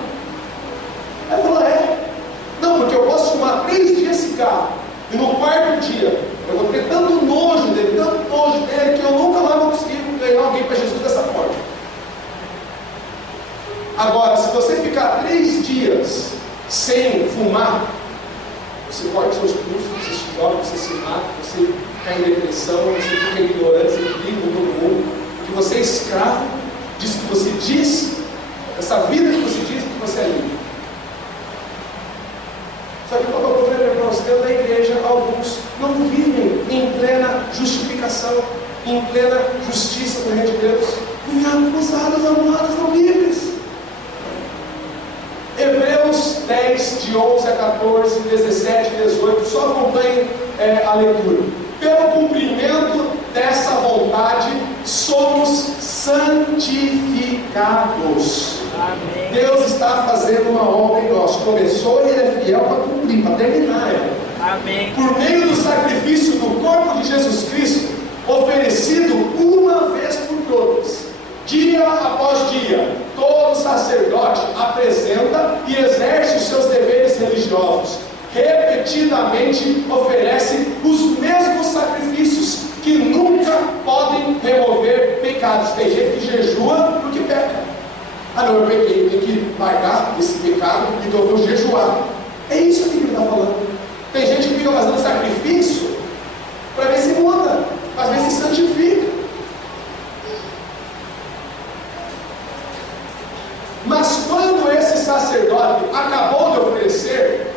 Aí falou: não, porque eu posso fumar 3 dias cigarro, e no 4º dia eu vou ter tanto nojo dele, que eu nunca mais vou conseguir ganhar alguém para Jesus dessa forma. Agora, se você ficar 3 dias sem fumar, você corta seus pulsos, você se joga, você se mata, você cai em depressão, você fica ignorante, você briga com todo mundo, porque você é escravo disso que você diz, essa vida que você diz que você é livre. Só que qual é o problema, irmãos? Dentro da igreja, alguns não vivem em plena justificação, em plena justiça do reino de Deus. Vivem acusados, amados, não livres. Hebreus 10, de 11 a 14, 17, 18, só acompanhe a leitura. Pelo cumprimento dessa vontade, somos santificados. Amém. Deus está fazendo uma obra em nós. Começou e Ele é fiel para cumprir, para terminar ela. Amém. Por meio do sacrifício do corpo de Jesus Cristo, oferecido uma vez por todas. Dia após dia, todo sacerdote apresenta e exerce os seus deveres religiosos. Repetidamente oferece os mesmos sacrifícios que nunca podem remover pecados. Tem gente que jejua porque peca. Não, eu pequei, tem que largar esse pecado, então eu vou jejuar. É isso aqui que ele está falando. Tem gente que fica fazendo sacrifício para ver se muda, para ver se santifica. Mas quando esse sacerdote acabou de oferecer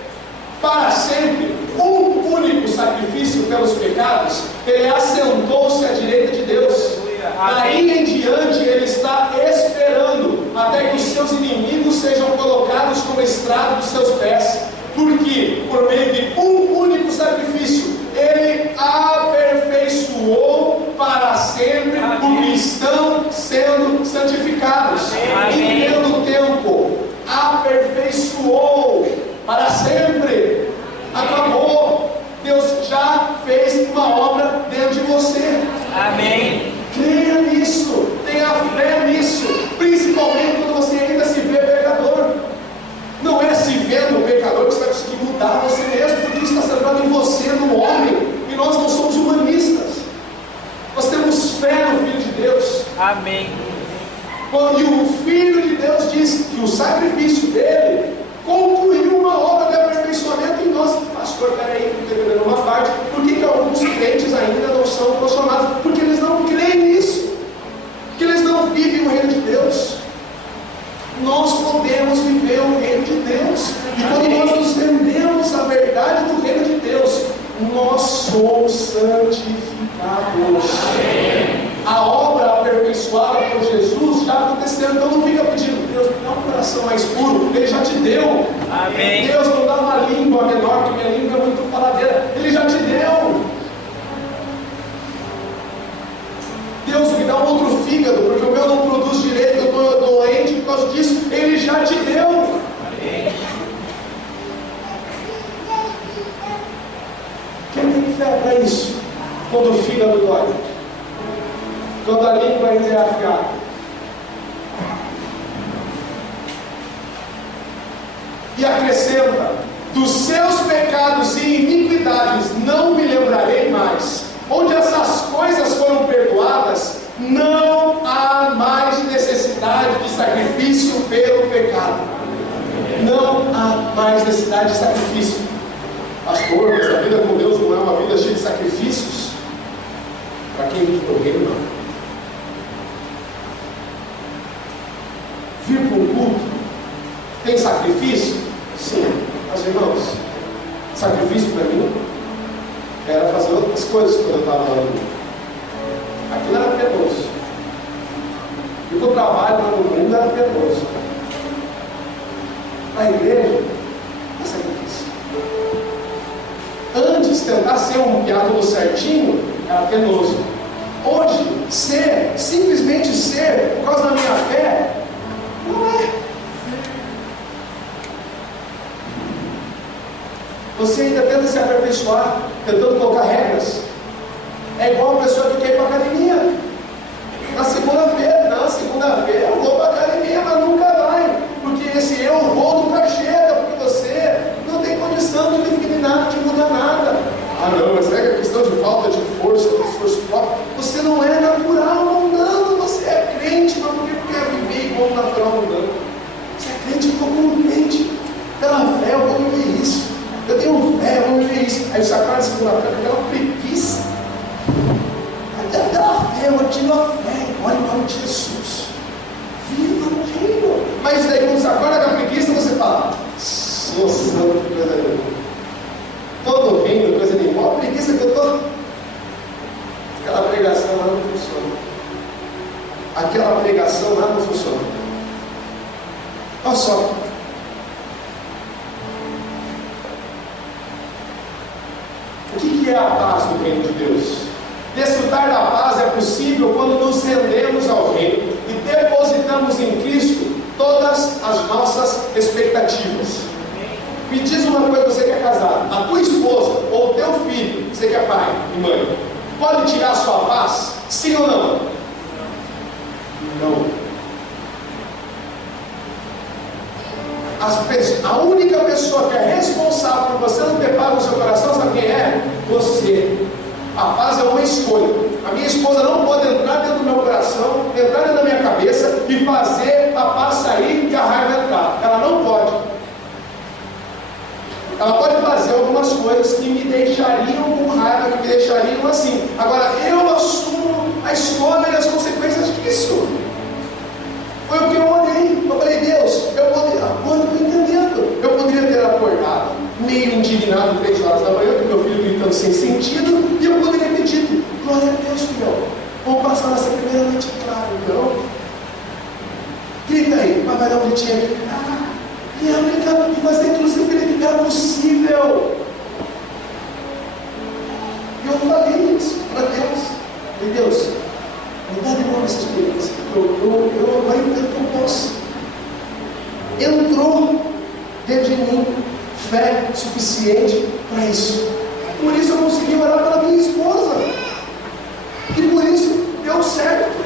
para sempre um único sacrifício pelos pecados, ele assentou-se à direita de Deus. Daí em diante ele está esperando até que os seus inimigos sejam colocados como estrado dos seus pés, porque por meio de um único sacrifício ele aperfeiçoou para sempre o que estão sendo santificados. E pelo tempo aperfeiçoou para sempre. Acabou. Deus já fez uma obra dentro de você. Amém. Creia nisso, tenha fé nisso, principalmente quando você ainda se vê pecador. Não é se vendo pecador que você vai conseguir mudar você mesmo. nós somos santificados. A obra aperfeiçoada por Jesus já aconteceu. Então não fica pedindo, Deus, me dá um coração mais puro. Ele já te deu. Amém. Deus, não dá uma língua menor, que minha língua é muito faladeira. Ele já te deu. Deus, me dá um outro fígado, porque o meu não produz direito, eu estou doente por causa disso. Ele já te deu. Amém. Quem tem fé para isso? Quando o fígado dói, quando a língua é engargada, e acrescenta: dos seus pecados e iniquidades não me lembrarei mais. Onde essas coisas foram perdoadas, não há mais necessidade de sacrifício pelo pecado. Não há mais necessidade de sacrifício. Pastor, mas a vida com Deus não é uma vida cheia de sacrifícios? Para quem vive no reino, não. Vir para um culto tem sacrifício? Sim. Mas irmãos, sacrifício para mim era fazer outras coisas quando eu estava lá no mundo. Aquilo era penoso. E o trabalho lá no mundo era penoso. A igreja é sacrifício. Antes, tentar ser um piado certinho era penoso. Hoje, simplesmente ser, por causa da minha fé, não é. Você ainda tenta se aperfeiçoar, tentando colocar regras. É igual a pessoa que quer ir para a academia. Na segunda-feira eu vou para a academia, mas nunca vai. Porque esse eu vou nunca chega, porque você não tem condição de definir nada, de mudar nada. Ah não, mas é questão de falta de força, de esforço próprio. Você não é natural mundano, você é crente, mas por que quer viver igual natural mundano? Você é crente como crente. Pela fé eu vou viver isso. Eu tenho fé, eu vou viver isso. Aí você acorda segunda-feira com aquela preguiça. Pela fé, eu tiro a fé. Olha em nome de Jesus. Viva o reino. Mas daí quando você acorda com a preguiça, você fala: sou santo, coisa nenhuma. Todo reino, coisa nenhuma. Olha a preguiça que eu estou. Aquela pregação lá não funciona. Aquela pregação lá não funciona. Olha só. O que é a paz no reino de Deus? Desfrutar da paz é possível quando nos rendemos ao reino e depositamos em Cristo todas as nossas expectativas. Me diz uma coisa, você que é casado: a tua esposa ou o teu filho, você que é pai e mãe, pode tirar a sua paz? Sim ou não? Não. A única pessoa que é responsável por você não ter paz no seu coração, sabe quem é? Você. A paz é uma escolha. A minha esposa não pode entrar dentro do meu coração, entrar dentro da minha cabeça e fazer a paz sair e a raiva entrar. Ela não pode. Ela pode fazer algumas coisas que me deixariam com raiva, que me deixariam assim. Agora, eu assumo a escolha e as consequências disso. Foi o que eu orei. Eu falei: Deus, agora eu estou entendendo. Eu poderia ter acordado meio indignado 3 horas da manhã, com meu filho gritando sem sentido, e eu poderia ter dito: glória a Deus, filhão, vamos passar nossa primeira noite clara, então. Grita aí, mas vai dar um gritinho aqui. E brincar e fazer aquilo sem querer, era possível. E eu falei isso para Deus. E Deus, me dá de novo essa experiência. Eu agora entendo que eu posso. Entrou dentro de mim fé suficiente para isso. Por isso eu consegui orar pela minha esposa. E por isso deu certo.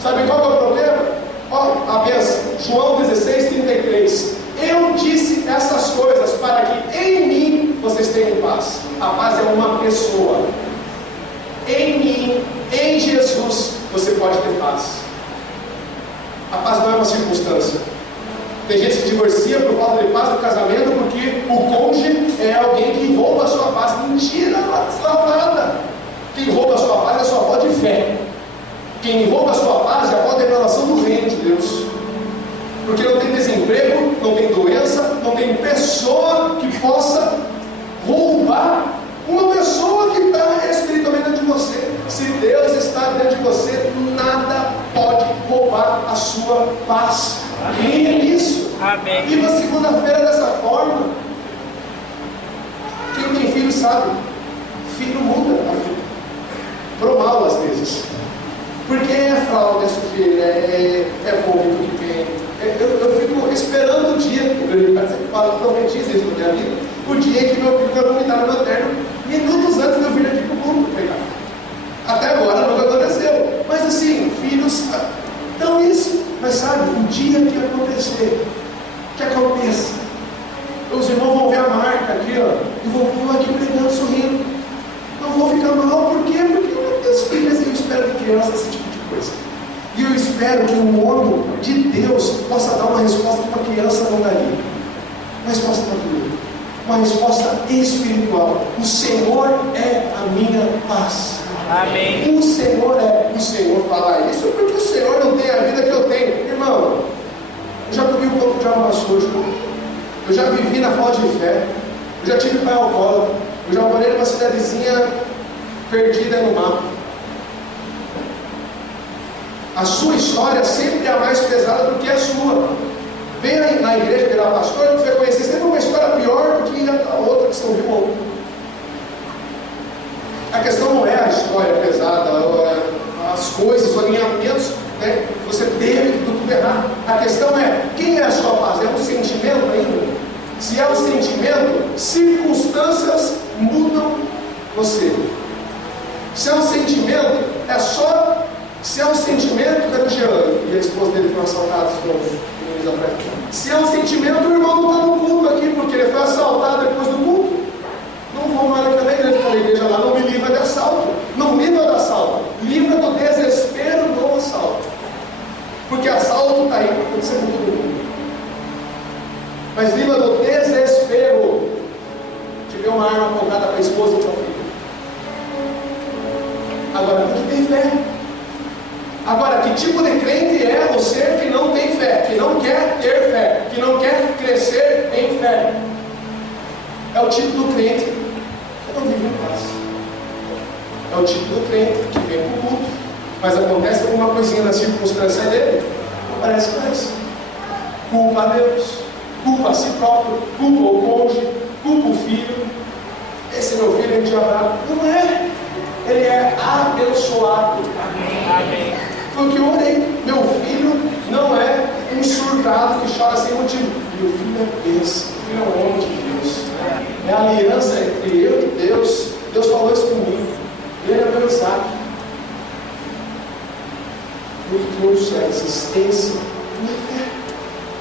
Sabe qual é o problema? Olha a bênção. João 16:33. Eu disse essas coisas para que em mim vocês tenham paz. A paz é uma pessoa. Em mim, em Jesus, você pode ter paz. A paz não é uma circunstância. Tem gente que se divorcia por falta de paz no casamento porque o cônjuge é alguém que rouba a sua paz. Mentira, lavada. Quem rouba a sua paz é a sua avó de fé. Quem rouba a sua paz é a avó da revelação do reino de Deus. Porque não tem desemprego, não tem doença, não tem pessoa que possa Amém. Viva a segunda-feira dessa forma. Quem tem filho sabe, filho muda a vida, pro mal às vezes, porque é fralda, é sujeira, é vômito que vem. Eu fico esperando o dia, você fala, profetiza isso na minha vida, o dia que meu filho vai vomitar no meu terno, minutos antes de eu vir aqui para o culto pegar. Até agora nunca aconteceu, mas assim, filhos dão isso, mas sabe, o dia que acontecer, que aconteça, os irmãos vão ver a marca aqui, ó, e vão aqui pregando, sorrindo, não vou ficar mal, por quê? Porque eu tenho filhos e eu espero de criança esse tipo de coisa. E eu espero que o homem de Deus possa dar uma resposta que uma criança não daria. Uma resposta madura. Uma resposta espiritual. O Senhor é a minha paz. Amém. O Senhor falar isso porque o Senhor não tem a vida que eu tenho. Irmão, eu já comi um pouco de alma suja. Eu já vivi na falta de fé. Eu já tive pai alcoólatra. Eu já morei numa cidadezinha perdida no mapa. A sua história sempre é a mais pesada do que a sua. Venha na igreja virar pastor, você vai conhecer sempre uma história pior do que a outra que você ouviu ontem. A questão não é a história pesada, as coisas, os alinhamentos, né? Você teve tudo errado. A questão é, quem é a sua paz? É um sentimento ainda? Se é um sentimento, circunstâncias mudam você. Se é um sentimento, é só... Se é um sentimento, cadê o Jean? E a esposa dele foi assaltada, se é um sentimento, o irmão não está no culto aqui, porque ele foi assaltado depois do culto. Não vou mais naquela igreja, porque a igreja lá não me livra de assalto. Não livra do assalto, livra do desespero do assalto. Porque assalto está aí para acontecer com todo mundo. Mas livra do desespero de ver uma arma apontada para a esposa ou para a filha. Agora, tem que ter fé. Agora, que tipo de crente é o ser que não tem fé, que não quer ter fé, que não quer crescer em fé? É o tipo do crente que não vive em paz. É o tipo do crente que vem para o culto, mas acontece alguma coisinha na circunstância dele, não parece mais. Culpa a Deus, culpa a si próprio, culpa o cônjuge, culpa o filho. Esse meu filho é diabo. Não é. Ele é abençoado. Amém. Foi o que eu orei. Meu filho não é um surtado que chora sem motivo. Meu filho é bênção. Meu filho é um homem de Deus. É a aliança entre eu e Deus. Deus falou isso comigo. Ele é meu Isaac. Ele trouxe a existência.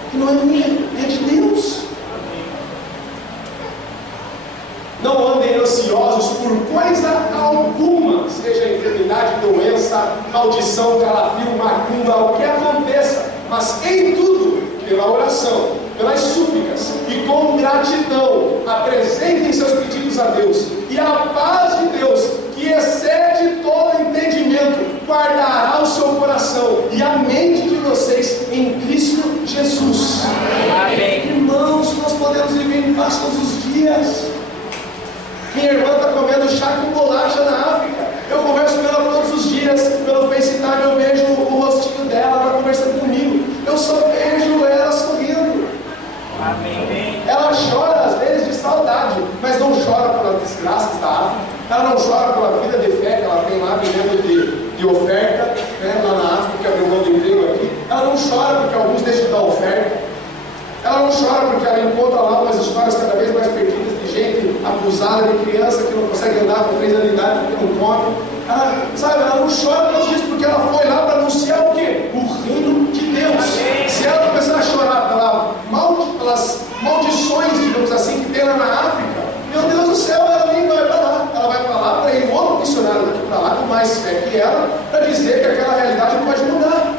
Que não é minha, é de Deus. Não andem ansiosos por coisa alguma, seja enfermidade, doença, maldição, calafrio, macumba, o que aconteça, mas em tudo, pela oração, pelas súplicas e com gratidão, apresentem seus pedidos a Deus, e a paz de Deus, que excede todo entendimento, guardará o seu coração e a mente de vocês em Cristo Jesus. Amém. Irmãos, nós podemos viver em paz todos os dias. Minha irmã está comendo chá com bolacha na África. Eu converso com ela todos os dias. Pelo FaceTime eu vejo o rostinho dela, ela conversando comigo. Eu só vejo ela sorrindo. Amém. Ela chora às vezes de saudade, mas não chora pelas desgraças da África. Ela não chora pela vida de fé que ela tem lá, vivendo de oferta, né, lá na África, que abriu mão do emprego aqui. Ela não chora porque alguns deixam de dar oferta. Ela não chora porque ela encontra lá umas histórias cada vez mais perdidas de gente abusada, de criança que não consegue andar com 3 anos de idade porque não come. Ela não chora por isso, porque ela foi lá para anunciar o quê? O reino de Deus. Amém. Se ela começar a chorar pelas maldições, digamos assim, que tem lá na África, meu Deus do céu, ela nem vai para lá. Ela vai para lá para ir um outro missionário daqui para lá, com mais fé que ela, para dizer que aquela realidade pode mudar.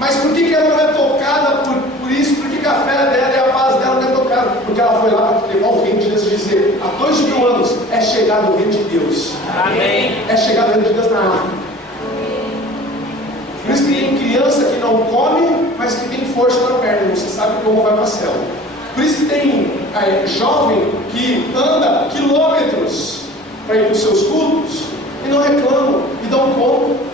Mas por que ela não é tocada por isso? Por que a fé dela e a paz dela não é tocada? Porque ela foi lá para levar o reino de Deus e dizer, há 2000 anos é chegado o reino de Deus. Amém. É chegado o reino de Deus na África. Por isso que tem criança que não come, mas que tem força na perna, não se sabe como vai para a célula. Por isso que tem jovem que anda quilômetros para ir para os seus cultos e não reclamam e dão conta.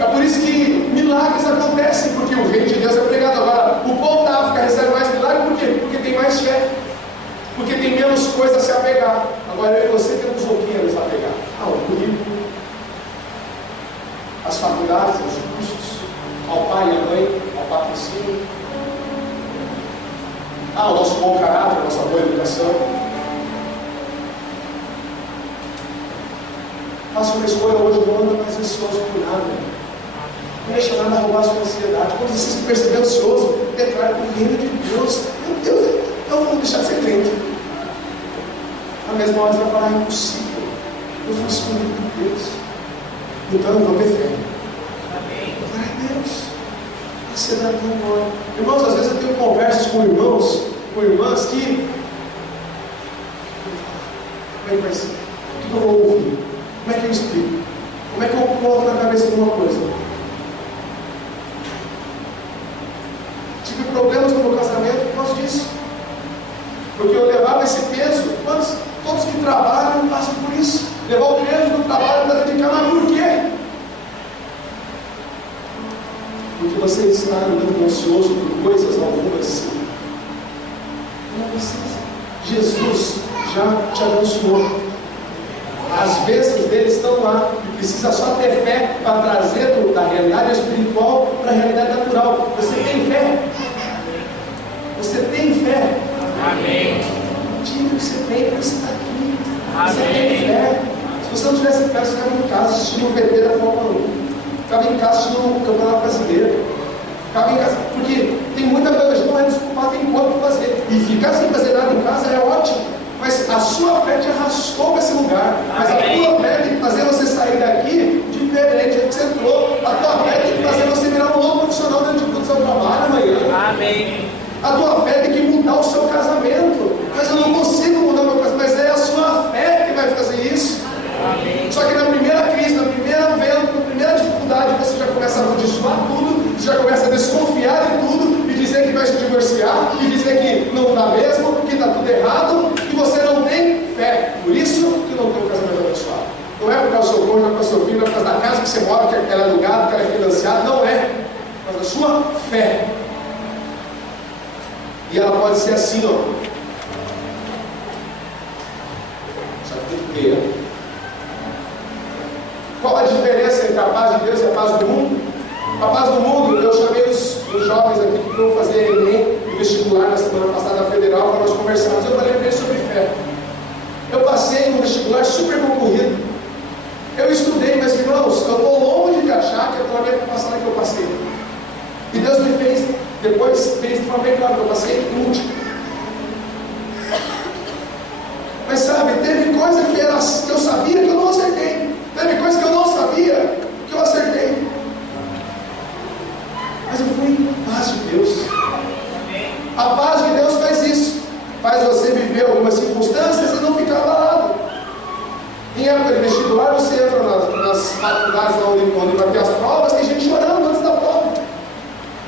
É por isso que milagres acontecem, porque o reino de Deus é pregado. Agora, o povo da África recebe mais milagre, por quê? Porque tem mais fé, porque tem menos coisa a se apegar. Agora eu e você temos o que a nos apegar? Ao currículo, às faculdades, aos cursos, ao pai e à mãe, ao patrocínio, ao nosso bom caráter, à nossa boa educação. Faça uma escolha hoje, não anda mais ansioso por nada. Não deixa nada roubar a sua ansiedade. Quando você se perceber ansioso, declare o reino de Deus. Meu Deus, eu vou deixar de ser crente. Na mesma hora você vai falar, é impossível. Eu fui escolhido por Deus. Então eu vou ter fé. Glória a Deus. A ansiedade vai embora. Irmãos, às vezes eu tenho conversas com irmãos, com irmãs que... Como é que vai ser? O que eu vou ouvir? Como é que eu explico? Como é que eu coloco na cabeça de uma coisa? Tive problemas no meu casamento por causa disso. Porque eu levava esse peso. Todos que trabalham passam por isso. Levar o peso do trabalho para dedicar, mas por quê? Porque você está andando ansioso por coisas algumas sim. Não precisa. Jesus já te abençoou. As bênçãos dele estão lá e precisa só ter fé para trazer da realidade espiritual para a realidade natural. Você tem fé? Você tem fé? Amém. Diga o que você tem para estar aqui. Você Amém. tem fé? Se você não tivesse fé, você ficava em casa assistindo o VT da Fórmula 1. Ficava em casa assistindo o Campeonato Brasileiro. Ficava em casa, porque tem muita coisa, a gente não é desculpado, tem coisa para fazer. E ficar sem fazer nada em casa é ótimo. Mas a sua fé te arrastou para esse lugar. Mas a tua fé tem que fazer você sair daqui diferente do que você entrou. A tua fé tem que fazer você virar um novo profissional dentro do seu trabalho amanhã. Amém. A tua fé tem que mudar o seu casamento. Mas eu não consigo mudar o meu casamento. Mas é a sua fé que vai fazer isso. Amém. Só que na primeira crise, na primeira vento, na primeira dificuldade, você já começa a amaldiçoar tudo, você já começa a desconfiar de tudo, e dizer que vai se divorciar, e dizer que não dá mesmo, que está tudo errado, e você não tem fé. Por isso que não tem o casamento abençoado. Não é por causa do seu cônjuge, não é por causa do seu filho, não é por causa da casa que você mora, que ela é alugada, que ela é financiada, não é. Por causa da sua fé. E ela pode ser assim, ó. Só que tem que ter. Qual a diferença entre a paz de Deus e a paz do mundo? A paz do mundo, eu chamei os jovens aqui que vão fazer Enem e vestibular na semana passada na Federal para nós conversarmos. Eu falei para eles sobre fé. Eu passei no vestibular super concorrido. Eu estudei, mas irmãos, eu estou longe de achar que é pela minha passada que eu passei. E Deus me fez, depois fez de forma bem clara que eu passei em último. Mas sabe, teve coisa que eu sabia que eu não acertei. Teve coisa que eu não sabia que eu acertei. Mas eu fui em paz de Deus. A paz de Deus faz isso. Faz você viver algumas circunstâncias e não ficar abalado. Em época de vestibular, você entra nas faculdades onde vai ter as provas, tem gente chorando antes da prova.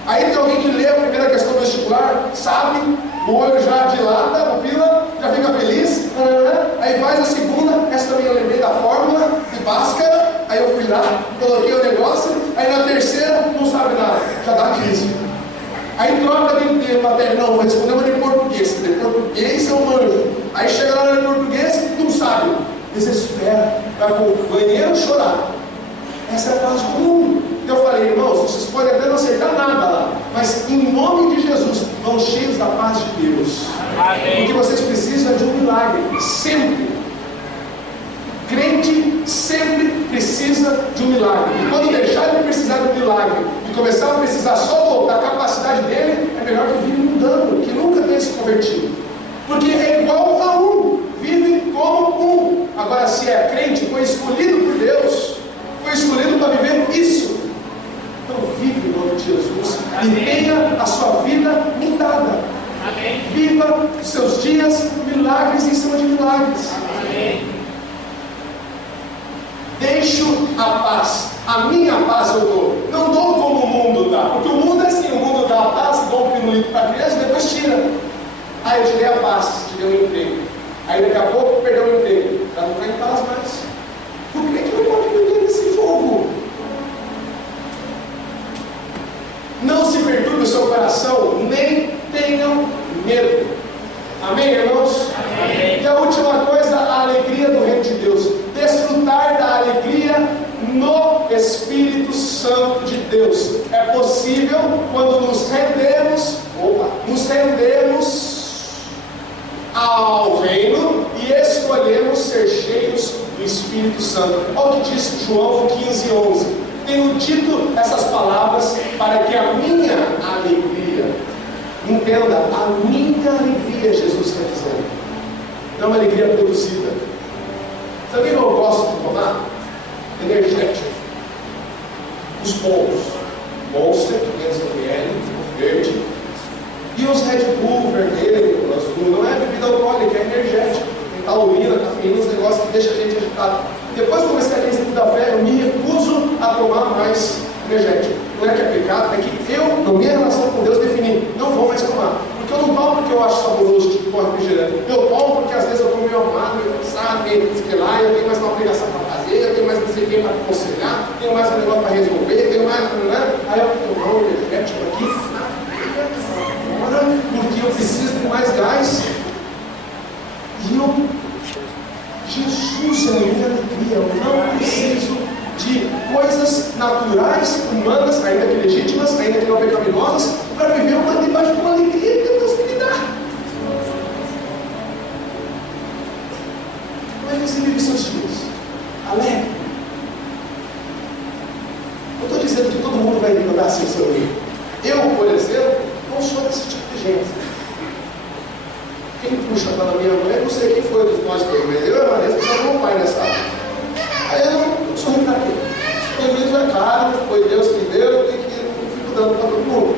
Aí tem alguém que lê a primeira questão do vestibular, sabe, o olho já dilata, a pupila já fica feliz, aí faz a segunda, essa também eu lembrei da fórmula de Bhaskara, aí eu fui lá, coloquei o negócio, aí na terceira não sabe nada, já dá crise. Aí troca de matéria, não, vou responder uma de português, de português eu manjo. Aí chega lá no português, não sabe, desespera, vai pro banheiro chorar. Essa é a paz do mundo. Eu falei, irmãos, vocês podem até não acertar nada lá, mas em nome de Jesus, vão cheios da paz de Deus. Amém. O que vocês precisam é de um milagre, sempre. Crente sempre precisa de um milagre. E quando deixar de precisar de um milagre e começar a precisar só da capacidade dele, é melhor que vive mudando, que nunca tenha se convertido. Porque é igual a um, vive como um. Agora, se é crente, foi escolhido por Deus, foi escolhido para viver isso. Então vive em nome de Jesus. Amém. E tenha a sua vida mudada. Amém. Viva os seus dias milagres em cima de milagres. Amém. Deixo a paz. A minha paz eu dou. Não dou como o mundo dá. Porque o mundo é assim, o mundo dá a paz, dá um pirulito para a criança e depois tira. Aí eu te dei a paz, te dei um emprego. Aí daqui a pouco perdeu o emprego. Já não está em paz mais. O crente não pode viver nesse jogo. Não se perturbe o seu coração, nem tenham medo. Amém, irmãos? Amém. E a última coisa, a alegria do reino de Deus. Desfrutar da alegria no Espírito Santo de Deus. É possível quando nos rendemos ao reino e escolhemos ser cheios do Espírito Santo. Olha o que diz João 15:11. Tenho dito essas palavras para que a minha alegria, entenda, a minha alegria, Jesus está dizendo, não é uma alegria produzida. Sabe o que eu gosto de tomar? Energético. Os bons. Monster, 500 ml, verde. E os Red Bull, vermelho, azul. Não é bebida alcoólica, é energético. Tem taurina, cafeína, uns negócios que deixam a gente agitado. Depois que comecei a ter esse da fé, eu me recuso a tomar mais energético. Não é que é pecado, é que eu, na minha relação com Deus, defini, não vou mais tomar. Porque eu não tomo porque eu acho saboroso, tipo com refrigerante. Eu tomo porque às vezes eu estou meio arrumado, meio cansado, meio sei lá, eu tenho mais uma obrigação para fazer, eu tenho mais não sei quem para aconselhar, tenho mais um negócio para resolver, tenho mais. Aí eu tomo um energético aqui, porque eu preciso de mais gás. E Jesus é a minha alegria. Eu não preciso de coisas naturais, humanas, ainda que legítimas, ainda que não pecaminosas, para viver uma debaixo de uma alegria que Deus me dá. Como é que você vive seus dias? Alegre. Eu estou dizendo que todo mundo vai mandar assim seu livro. Eu, por exemplo, não sou desse tipo de gente. Quem puxa para a minha mãe, eu não sei quem foi dos nós dois, mas eu e a Vanessa somos meu pai nessa área. Aí eu não sou rico aqui. O livro é caro, foi Deus que deu, eu tenho que não fico dando para todo mundo.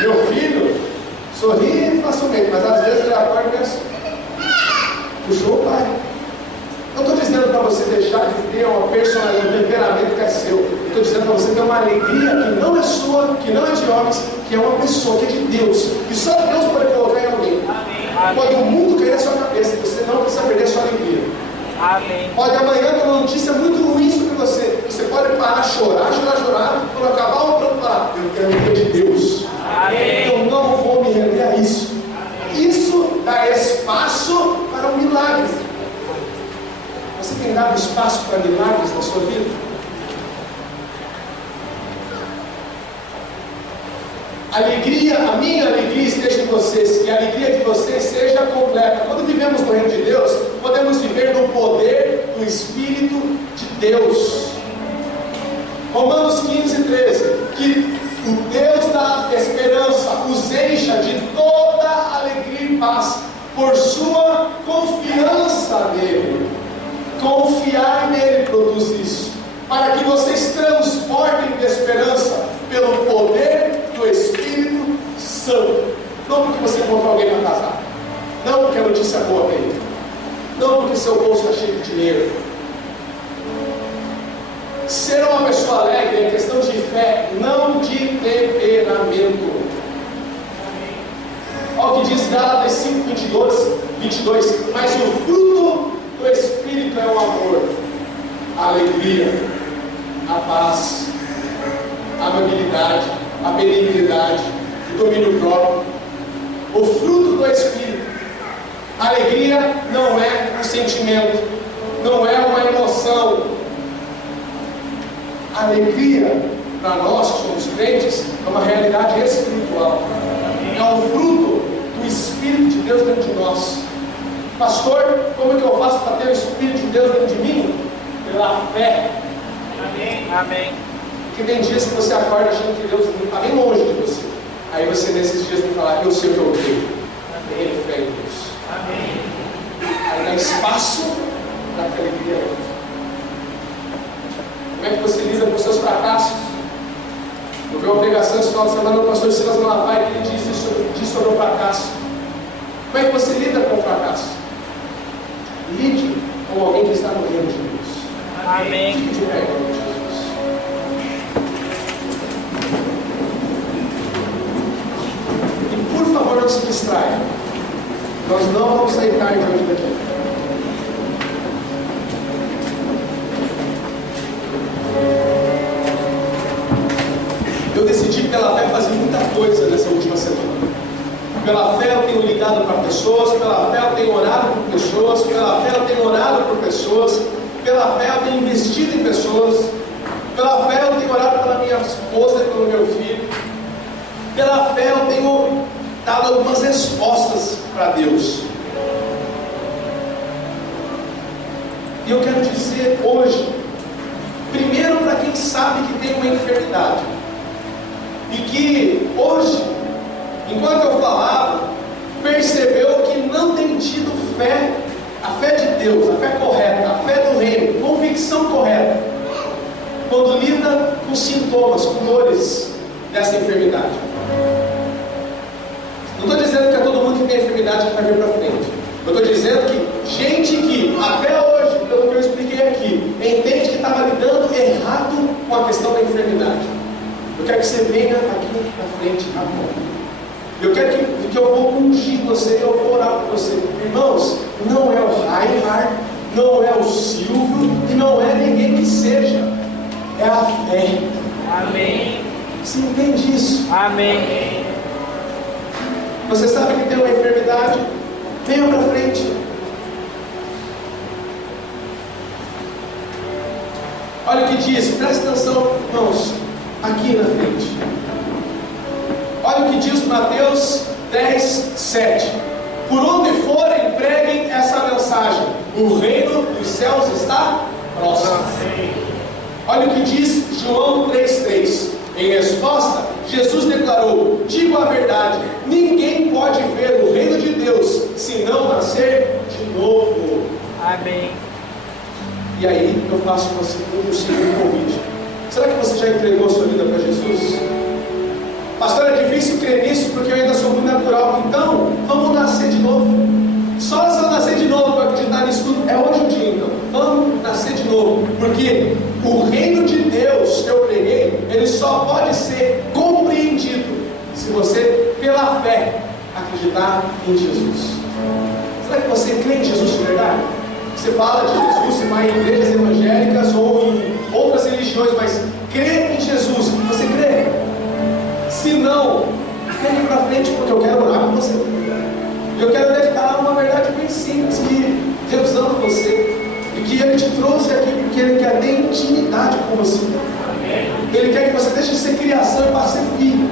Meu filho sorri facilmente, mas às vezes ele acorda e pensa, puxou o pai. Eu estou dizendo para você deixar de ter uma personalidade, um temperamento que é seu. Eu estou dizendo para você ter uma alegria que não é sua, que não é de homens, que é uma pessoa, que é de Deus. E só Deus pode colocar em alguém. Amém. Pode o mundo cair na sua cabeça, você não precisa perder a sua alegria. Amém. Pode amanhã ter uma notícia muito ruim sobre você. Você pode parar, chorar. Quando acabar o plano, falar, eu quero a alegria de Deus. Amém. Eu não vou me render a isso. Isso dá espaço para um milagre. Você tem dado espaço para milagres na sua vida? Alegria, a minha alegria esteja em vocês, e a alegria de vocês seja completa. Quando vivemos no reino de Deus, podemos viver no poder do Espírito de Deus. Romanos 15:13, que o Deus da esperança os encha de toda alegria e paz, por sua confiança nele. Confiar nele produz isso, para que vocês transportem de esperança pelo poder do Espírito Santo. Não porque você encontrou alguém para casar, não porque a notícia boa veio, não porque seu bolso está cheio de dinheiro. Ser uma pessoa alegre é questão de fé, não de temperamento. Olha o que diz Gálatas 5:22, mas o fruto do Espírito é o amor, a alegria, a paz, a amabilidade, a benignidade, o domínio próprio. O fruto do Espírito. A alegria não é um sentimento, não é uma emoção. A alegria, para nós que somos crentes, é uma realidade espiritual. É um fruto do Espírito de Deus dentro de nós. Pastor, como é que eu faço para ter o Espírito de Deus dentro de mim? Pela fé. Amém. Amém. Porque tem dias que você acorda achando que Deus não está bem longe de você. Aí você nesses dias tem que falar, eu sei o que eu creio. Tenho fé em Deus. Amém. Aí dá espaço para a alegria. Como é que você lida com os seus fracassos? Eu vi uma pregação esse final de semana do pastor Silas Malafaia, que ele disse sobre o fracasso. Como é que você lida com o fracasso? Lide com alguém que está no reino de Deus. Amém. Fique de pé, em nome de Jesus. E por favor, não se distraia. Nós não vamos sair tarde hoje daqui. Eu decidi pela fé fazer coisa nessa última semana. Pela fé eu tenho ligado para pessoas, pela fé eu tenho orado por pessoas, pela fé eu tenho orado por pessoas, pela fé eu tenho investido em pessoas, pela fé eu tenho orado pela minha esposa e pelo meu filho, pela fé eu tenho dado algumas respostas para Deus. E eu quero dizer hoje, primeiro para quem sabe que tem uma enfermidade, e que hoje, enquanto eu falava, percebeu que não tem tido fé, a fé de Deus, a fé correta, a fé do reino, convicção correta, quando lida com sintomas, com dores dessa enfermidade. Não estou dizendo que é todo mundo que tem enfermidade que vai vir para frente. Eu estou dizendo que gente que até hoje, pelo que eu expliquei aqui, entende que estava lidando errado com a questão da enfermidade. Eu quero que você venha aqui na frente agora. Eu quero que eu vou ungir você, eu vou orar por você. Irmãos, não é o Reinhard, não é o Silvio e não é ninguém que seja. É a fé. Amém. Você entende isso? Amém. Você sabe que tem uma enfermidade? Venha para frente. Olha o que diz, presta atenção, irmãos, aqui na frente. Olha o que diz Mateus 10, 7. Por onde forem, preguem essa mensagem: o reino dos céus está próximo. Olha o que diz João 3,3. Em resposta, Jesus declarou: digo a verdade, ninguém pode ver o reino de Deus se não nascer de novo. Amém. E aí eu faço um segundo convite. Será que você já entregou sua vida para Jesus? Pastor, é difícil crer nisso porque eu ainda sou muito natural. Então, vamos nascer de novo. Só se eu nascer de novo para acreditar nisso tudo, é hoje o dia então. Vamos nascer de novo. Porque o reino de Deus que eu preguei, ele só pode ser compreendido se você, pela fé, acreditar em Jesus. Será que você crê em Jesus de verdade? Você fala de Jesus, você vai em igrejas evangélicas ou em outras religiões, mas crê em Jesus. Você crê? Se não, venha para frente porque eu quero orar com você. Eu quero declarar uma verdade bem simples, que Deus ama você e que Ele te trouxe aqui porque Ele quer ter intimidade com você. Ele quer que você deixe de ser criação e passe a ser filho.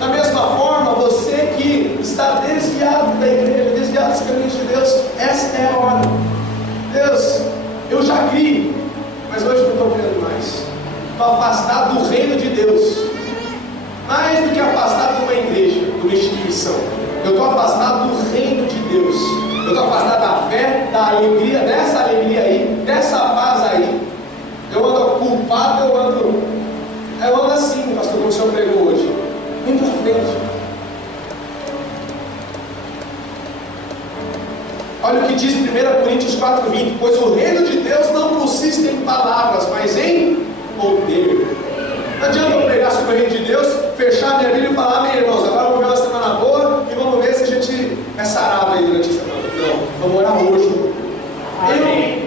Da mesma forma, você que está desviado da igreja, desviado dos caminhos de Deus, essa é a hora. Deus, eu já criei, mas hoje não estou crendo mais. Estou afastado do reino de Deus. Mais do que afastado de uma igreja, de uma instituição. Eu estou afastado do reino de Deus. Eu estou afastado da fé, da alegria, dessa alegria aí, dessa paz aí. Eu ando culpado, eu ando assim, pastor, como o senhor pregou hoje. Vem para frente. Olha o que diz 1 Coríntios 4,20. Pois o reino de Deus não consiste em palavras, mas em poder. Não adianta eu pregar sobre o reino de Deus, fechar a minha Bíblia e falar: amém, irmãos, agora vamos ver uma semana boa e vamos ver se a gente é sarado aí durante a semana. Não, vamos orar hoje.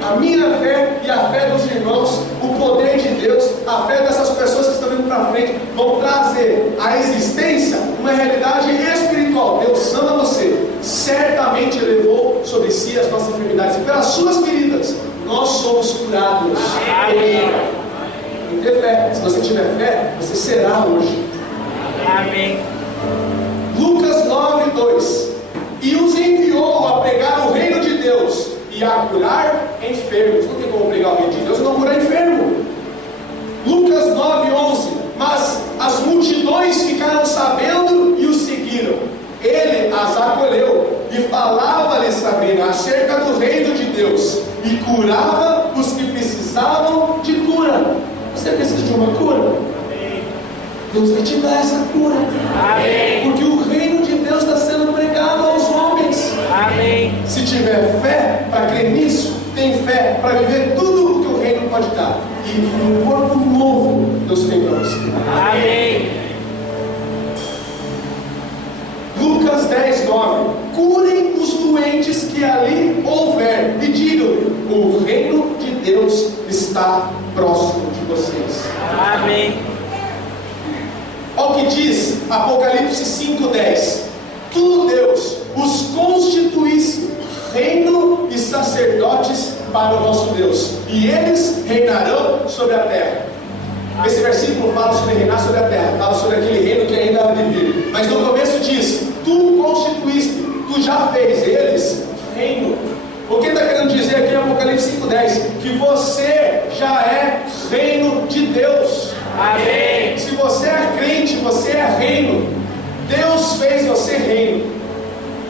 A minha fé e a fé dos irmãos, o poder de Deus, a fé dessas pessoas que estão indo para frente, vão trazer à existência uma realidade espiritual. Deus ama você, certamente levou sobre si as nossas enfermidades, e pelas suas feridas nós somos curados. Amém. Ter fé. Se você tiver fé, você será hoje. Amém. Lucas 9:2. E os enviou a pregar o reino de Deus e a curar enfermos. Não tem como pregar o reino de Deus e não curar enfermo. Lucas 9:11. Mas as multidões ficaram sabendo e o seguiram. Ele as acolheu e falava-lhes, Sabrina, acerca do reino de Deus, e curava os que precisavam de cura. Você precisa de uma cura? Amém. Deus vai te dar essa cura. Amém. Porque o reino de Deus está sendo pregado aos homens. Amém. Se tiver fé para crer nisso, tem fé para viver tudo o que o reino pode dar. E um corpo novo Deus tem para você. Amém. Lucas 10:9. Curem os doentes que ali houver e digam-lhe: o reino de Deus está próximo de vocês. Amém. Olha o que diz Apocalipse 5:10. Tu, Deus, os constituísse reino e sacerdotes para o nosso Deus, e eles reinarão sobre a terra. Esse versículo fala sobre reinar sobre a terra, fala sobre aquele reino que ainda há de vir. Mas no começo diz: tu constituíste, tu já fez eles reino. O que está querendo dizer aqui em Apocalipse 5:10? Que você já é reino de Deus. Amém. Se você é crente, você é reino. Deus fez você reino.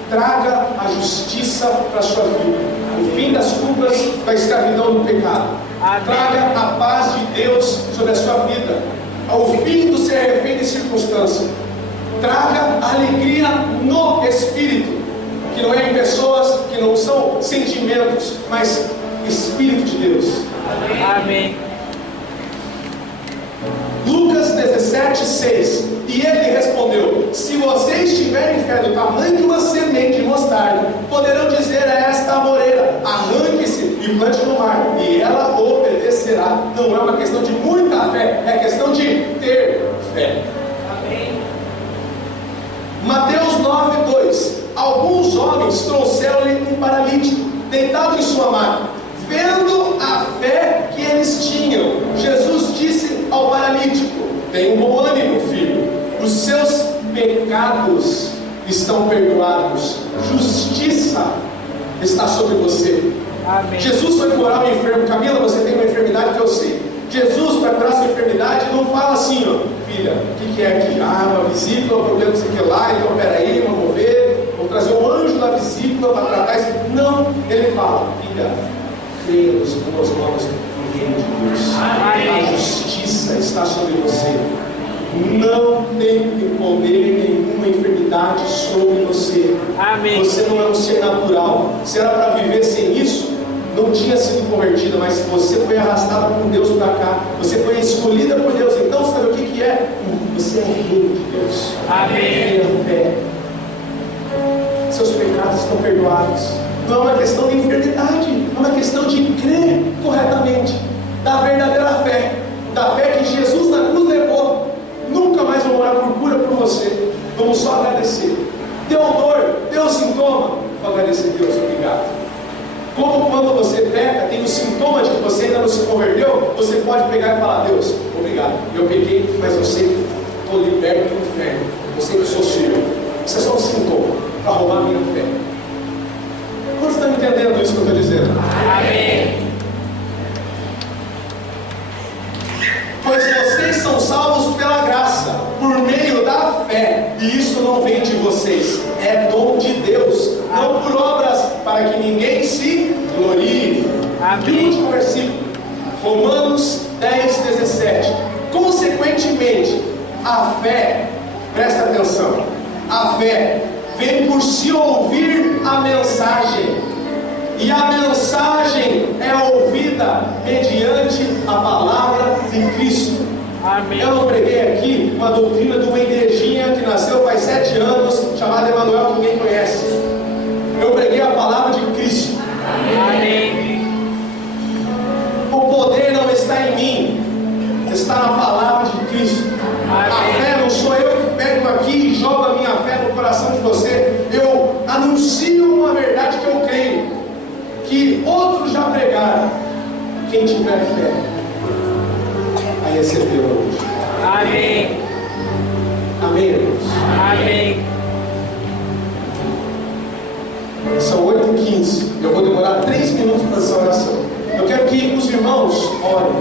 Traga a justiça para a sua vida, o fim das culpas da escravidão do pecado. Amém. Traga a paz de Deus sobre a sua vida, o fim do ser refém de circunstância. Traga alegria no Espírito, que não é em pessoas, que não são sentimentos, mas Espírito de Deus. Amém. Lucas 17:6. E ele respondeu: se vocês tiverem fé do tamanho de uma semente de mostarda, poderão dizer a esta amoreira: arranque-se e plante no mar, e ela obedecerá. Não é uma questão de muita fé, é questão de ter fé. Amém. Mateus 9:2. Alguns homens trouxeram-lhe um paralítico, deitado em sua maca. Vendo a fé que eles tinham, Jesus disse ao paralítico: tem um bom ânimo, filho, os seus pecados estão perdoados, justiça está sobre você. Amém. Jesus foi curar um enfermo. Camila, você tem uma enfermidade que eu sei. Jesus, para curar sua enfermidade, não fala assim: ó, filha, o que é aqui? Uma vesícula, um problema, não sei o que lá, então peraí, vamos ver, vou trazer um anjo da vesícula para tratar isso. Não, ele fala: filha, creia nas boas novas do reino de Deus. A justiça está sobre você. Não tem poder nenhuma enfermidade sobre você. Amém. Você não é um ser natural. Se era para viver sem isso, não tinha sido convertida, mas você foi arrastada por Deus para cá. Você foi escolhida por Deus. Então sabe o que é? Você é reino de Deus. Amém. Tenha fé. Seus pecados estão perdoados. Não é uma questão de enfermidade, é uma questão de crer corretamente, da verdadeira fé, da fé que Jesus na cruz levou. Nunca mais vou orar por cura por você, vamos só agradecer. Deu dor, deu sintoma, vou agradecer a Deus, obrigado. Como quando você peca, tem o sintoma de que você ainda não se converteu, você pode pegar e falar: Deus, obrigado, eu pequei, mas eu sei que estou liberto do inferno, eu sei que sou seu. Isso é só um sintoma para roubar a minha fé. Quantos estão entendendo isso que eu estou dizendo? Amém. Pois vocês são salvos pela graça, por meio da fé, e isso não vem de vocês, é dom de Deus, não por obras, para que ninguém se glorie. E o último versículo, Romanos 10:17. Consequentemente, a fé, presta atenção, a fé vem por se ouvir a mensagem, e a mensagem é ouvida mediante a palavra de Cristo. Amém. Eu não preguei aqui uma doutrina de uma igrejinha que nasceu faz 7 anos, chamada Emanuel, que ninguém conhece. Eu preguei a palavra de Cristo. Amém. O poder não está em mim, está na palavra de Cristo. A fé não sou eu que pego aqui e jogo a minha fé no coração de você. Eu anuncio uma verdade que eu creio, que outros já pregaram. Quem tiver fé vai receber hoje. Amém. Amém, irmãos? Amém. São 8h15. Eu vou demorar 3 minutos para essa oração. Eu quero que os irmãos orem.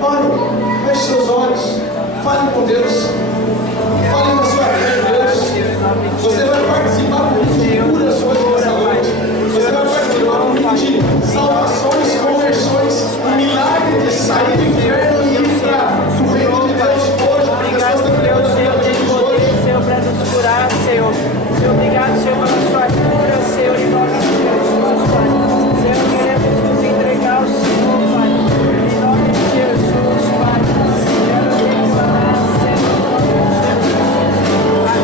Orem, feche seus olhos. Fale com Deus. Fale com a sua fé em Deus. Você vai participar de curas hoje nessa noite. Você vai participar de salvações, conversões, um milagre de sair do inferno e ir para o reino de Deus hoje. Obrigado, Deus, Senhor, tem poder, Senhor, para nos curar, Senhor. Senhor, obrigado, Senhor, pela sua cura, Senhor, em nome de Jesus, Pai. Senhor, queremos nos entregar ao Senhor, Pai. Em nome de Jesus, Pai. Quero declarar, Senhor, em nome de Jesus.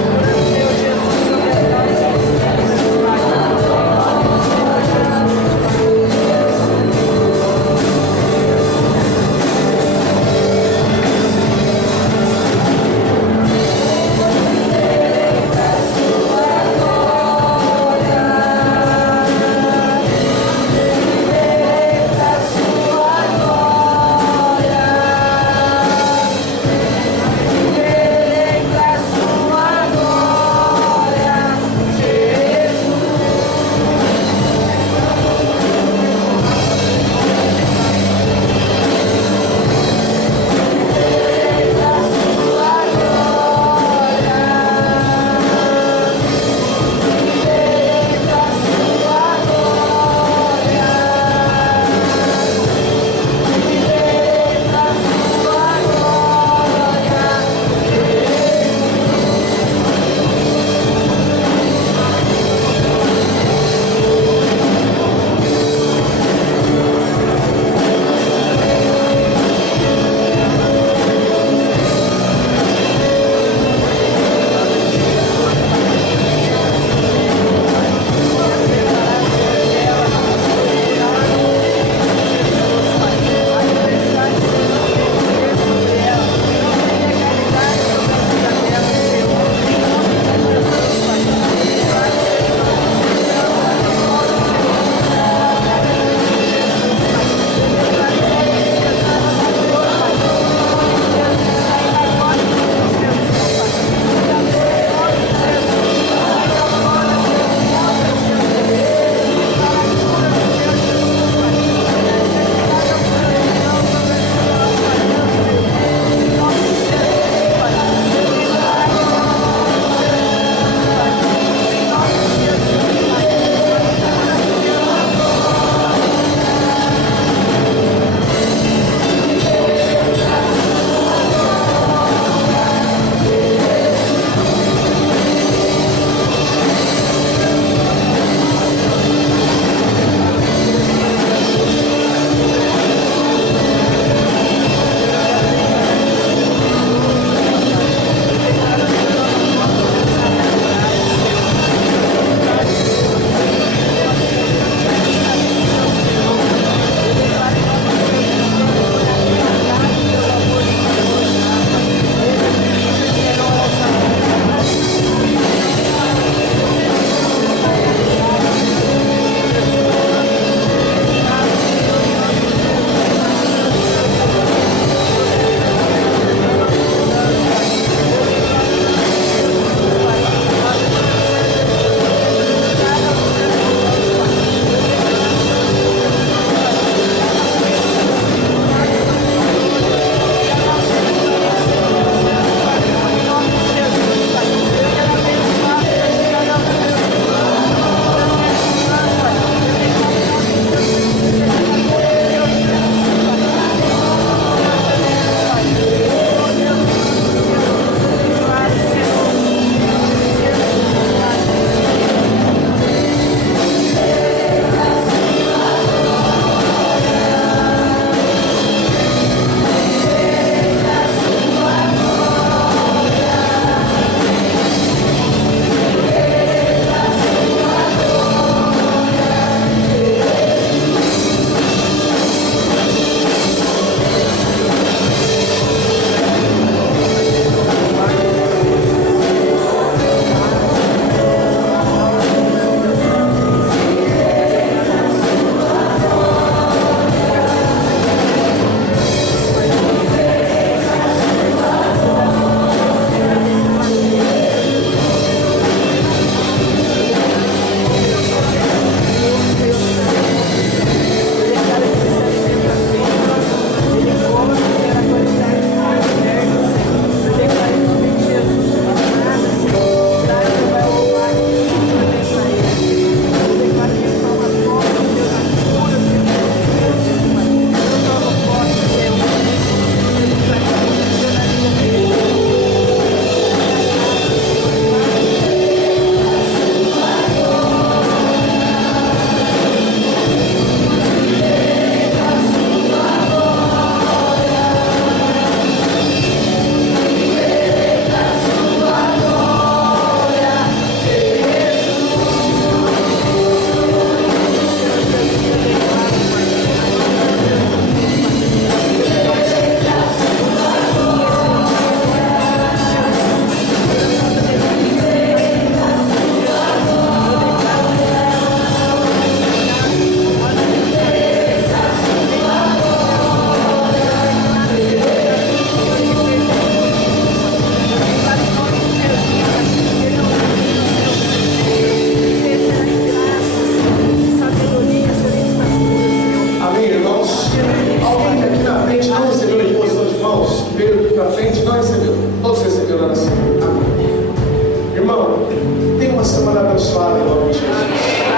uma semana abençoada em nome de Jesus.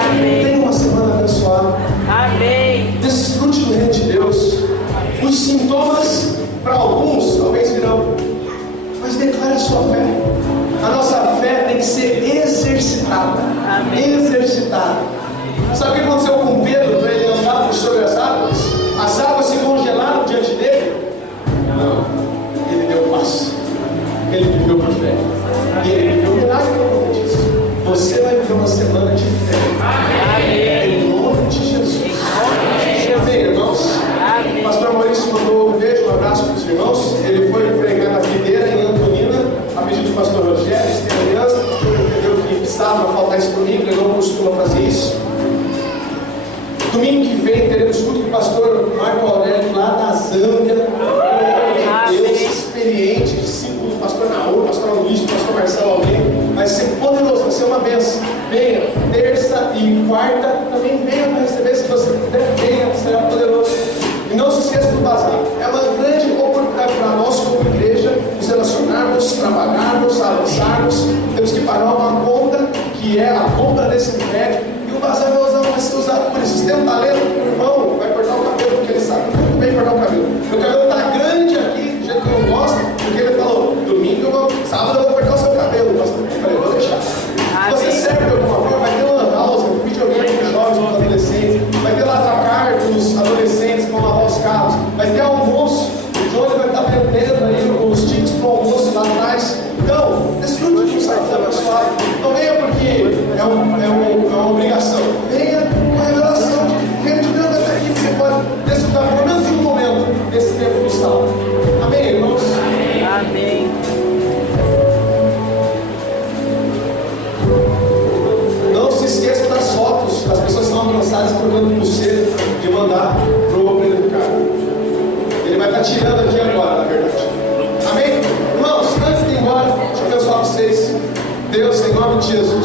Amém. Tenha uma semana abençoada. Amém. Desfrute do reino de Deus. Os sintomas, para alguns, talvez virão, mas declare a sua fé. A nossa fé tem que ser exercitada. Amém. Exercitada. Sabe o que aconteceu com Pedro para ele andar sobre as águas? As águas se congelaram diante dele? Não. Ele deu passo. Ele viveu por fé. E ele viveu um milagre no nome disso. Você vai viver uma semana de fé. Amém. Em nome de Jesus. Amém, irmãos? Amém. O pastor Maurício mandou um beijo, um abraço para os irmãos. Ele foi pregar na Videira, em Antonina, a pedido do pastor Rogério, se tem aliança. O pastor entendeu que precisava faltar isso domingo, ele não costuma fazer isso. Domingo que vem teremos culto com o pastor Marco Aurélio, lá da Zâmbia. Deus experiente, discípulo do pastor Naor, pastor Luiz, pastor Marcelo Almeida. Vai ser poderoso, vai ser uma bênção. Venha, terça e quarta, também venha para receber, se você puder, venha, será poderoso. E não se esqueça do bazar. É uma grande oportunidade para nós, como igreja, nos relacionarmos, trabalharmos, avançarmos. Temos que pagar uma conta, que é a compra desse remédio. E o bazar vai ser usado por isso. Se tem um talento, o irmão vai cortar o cabelo, porque ele sabe muito bem cortar o cabelo. Meu cabelo está grande aqui, do jeito que eu não gosto, porque ele falou: domingo, sábado eu vou cortar o seu cabelo. Eu falei: vou deixar. Se você serve de alguma forma, vai ter uma house, videogame para jovens, para adolescentes, vai ter lavacar para os adolescentes que vão lavar os carros, vai ter almoço. O Johnny vai estar vendendo aí os tickets para o almoço lá atrás. Então, desfrute de um sábado abençoado. Não venha porque é uma obrigação. Venha com a revelação de que o reino de Deus vai estar aqui, que você pode desfrutar pelo menos um momento desse tempo do salmo. Amém, irmãos? Amém. Não se esqueça das fotos das pessoas que estão alcançadas procurando pulseira de mandar para o Pedro Ricardo. Ele vai estar tirando aqui agora, na verdade. Amém? Irmãos, antes de ir embora, deixa eu abençoar vocês. Deus, em nome de Jesus.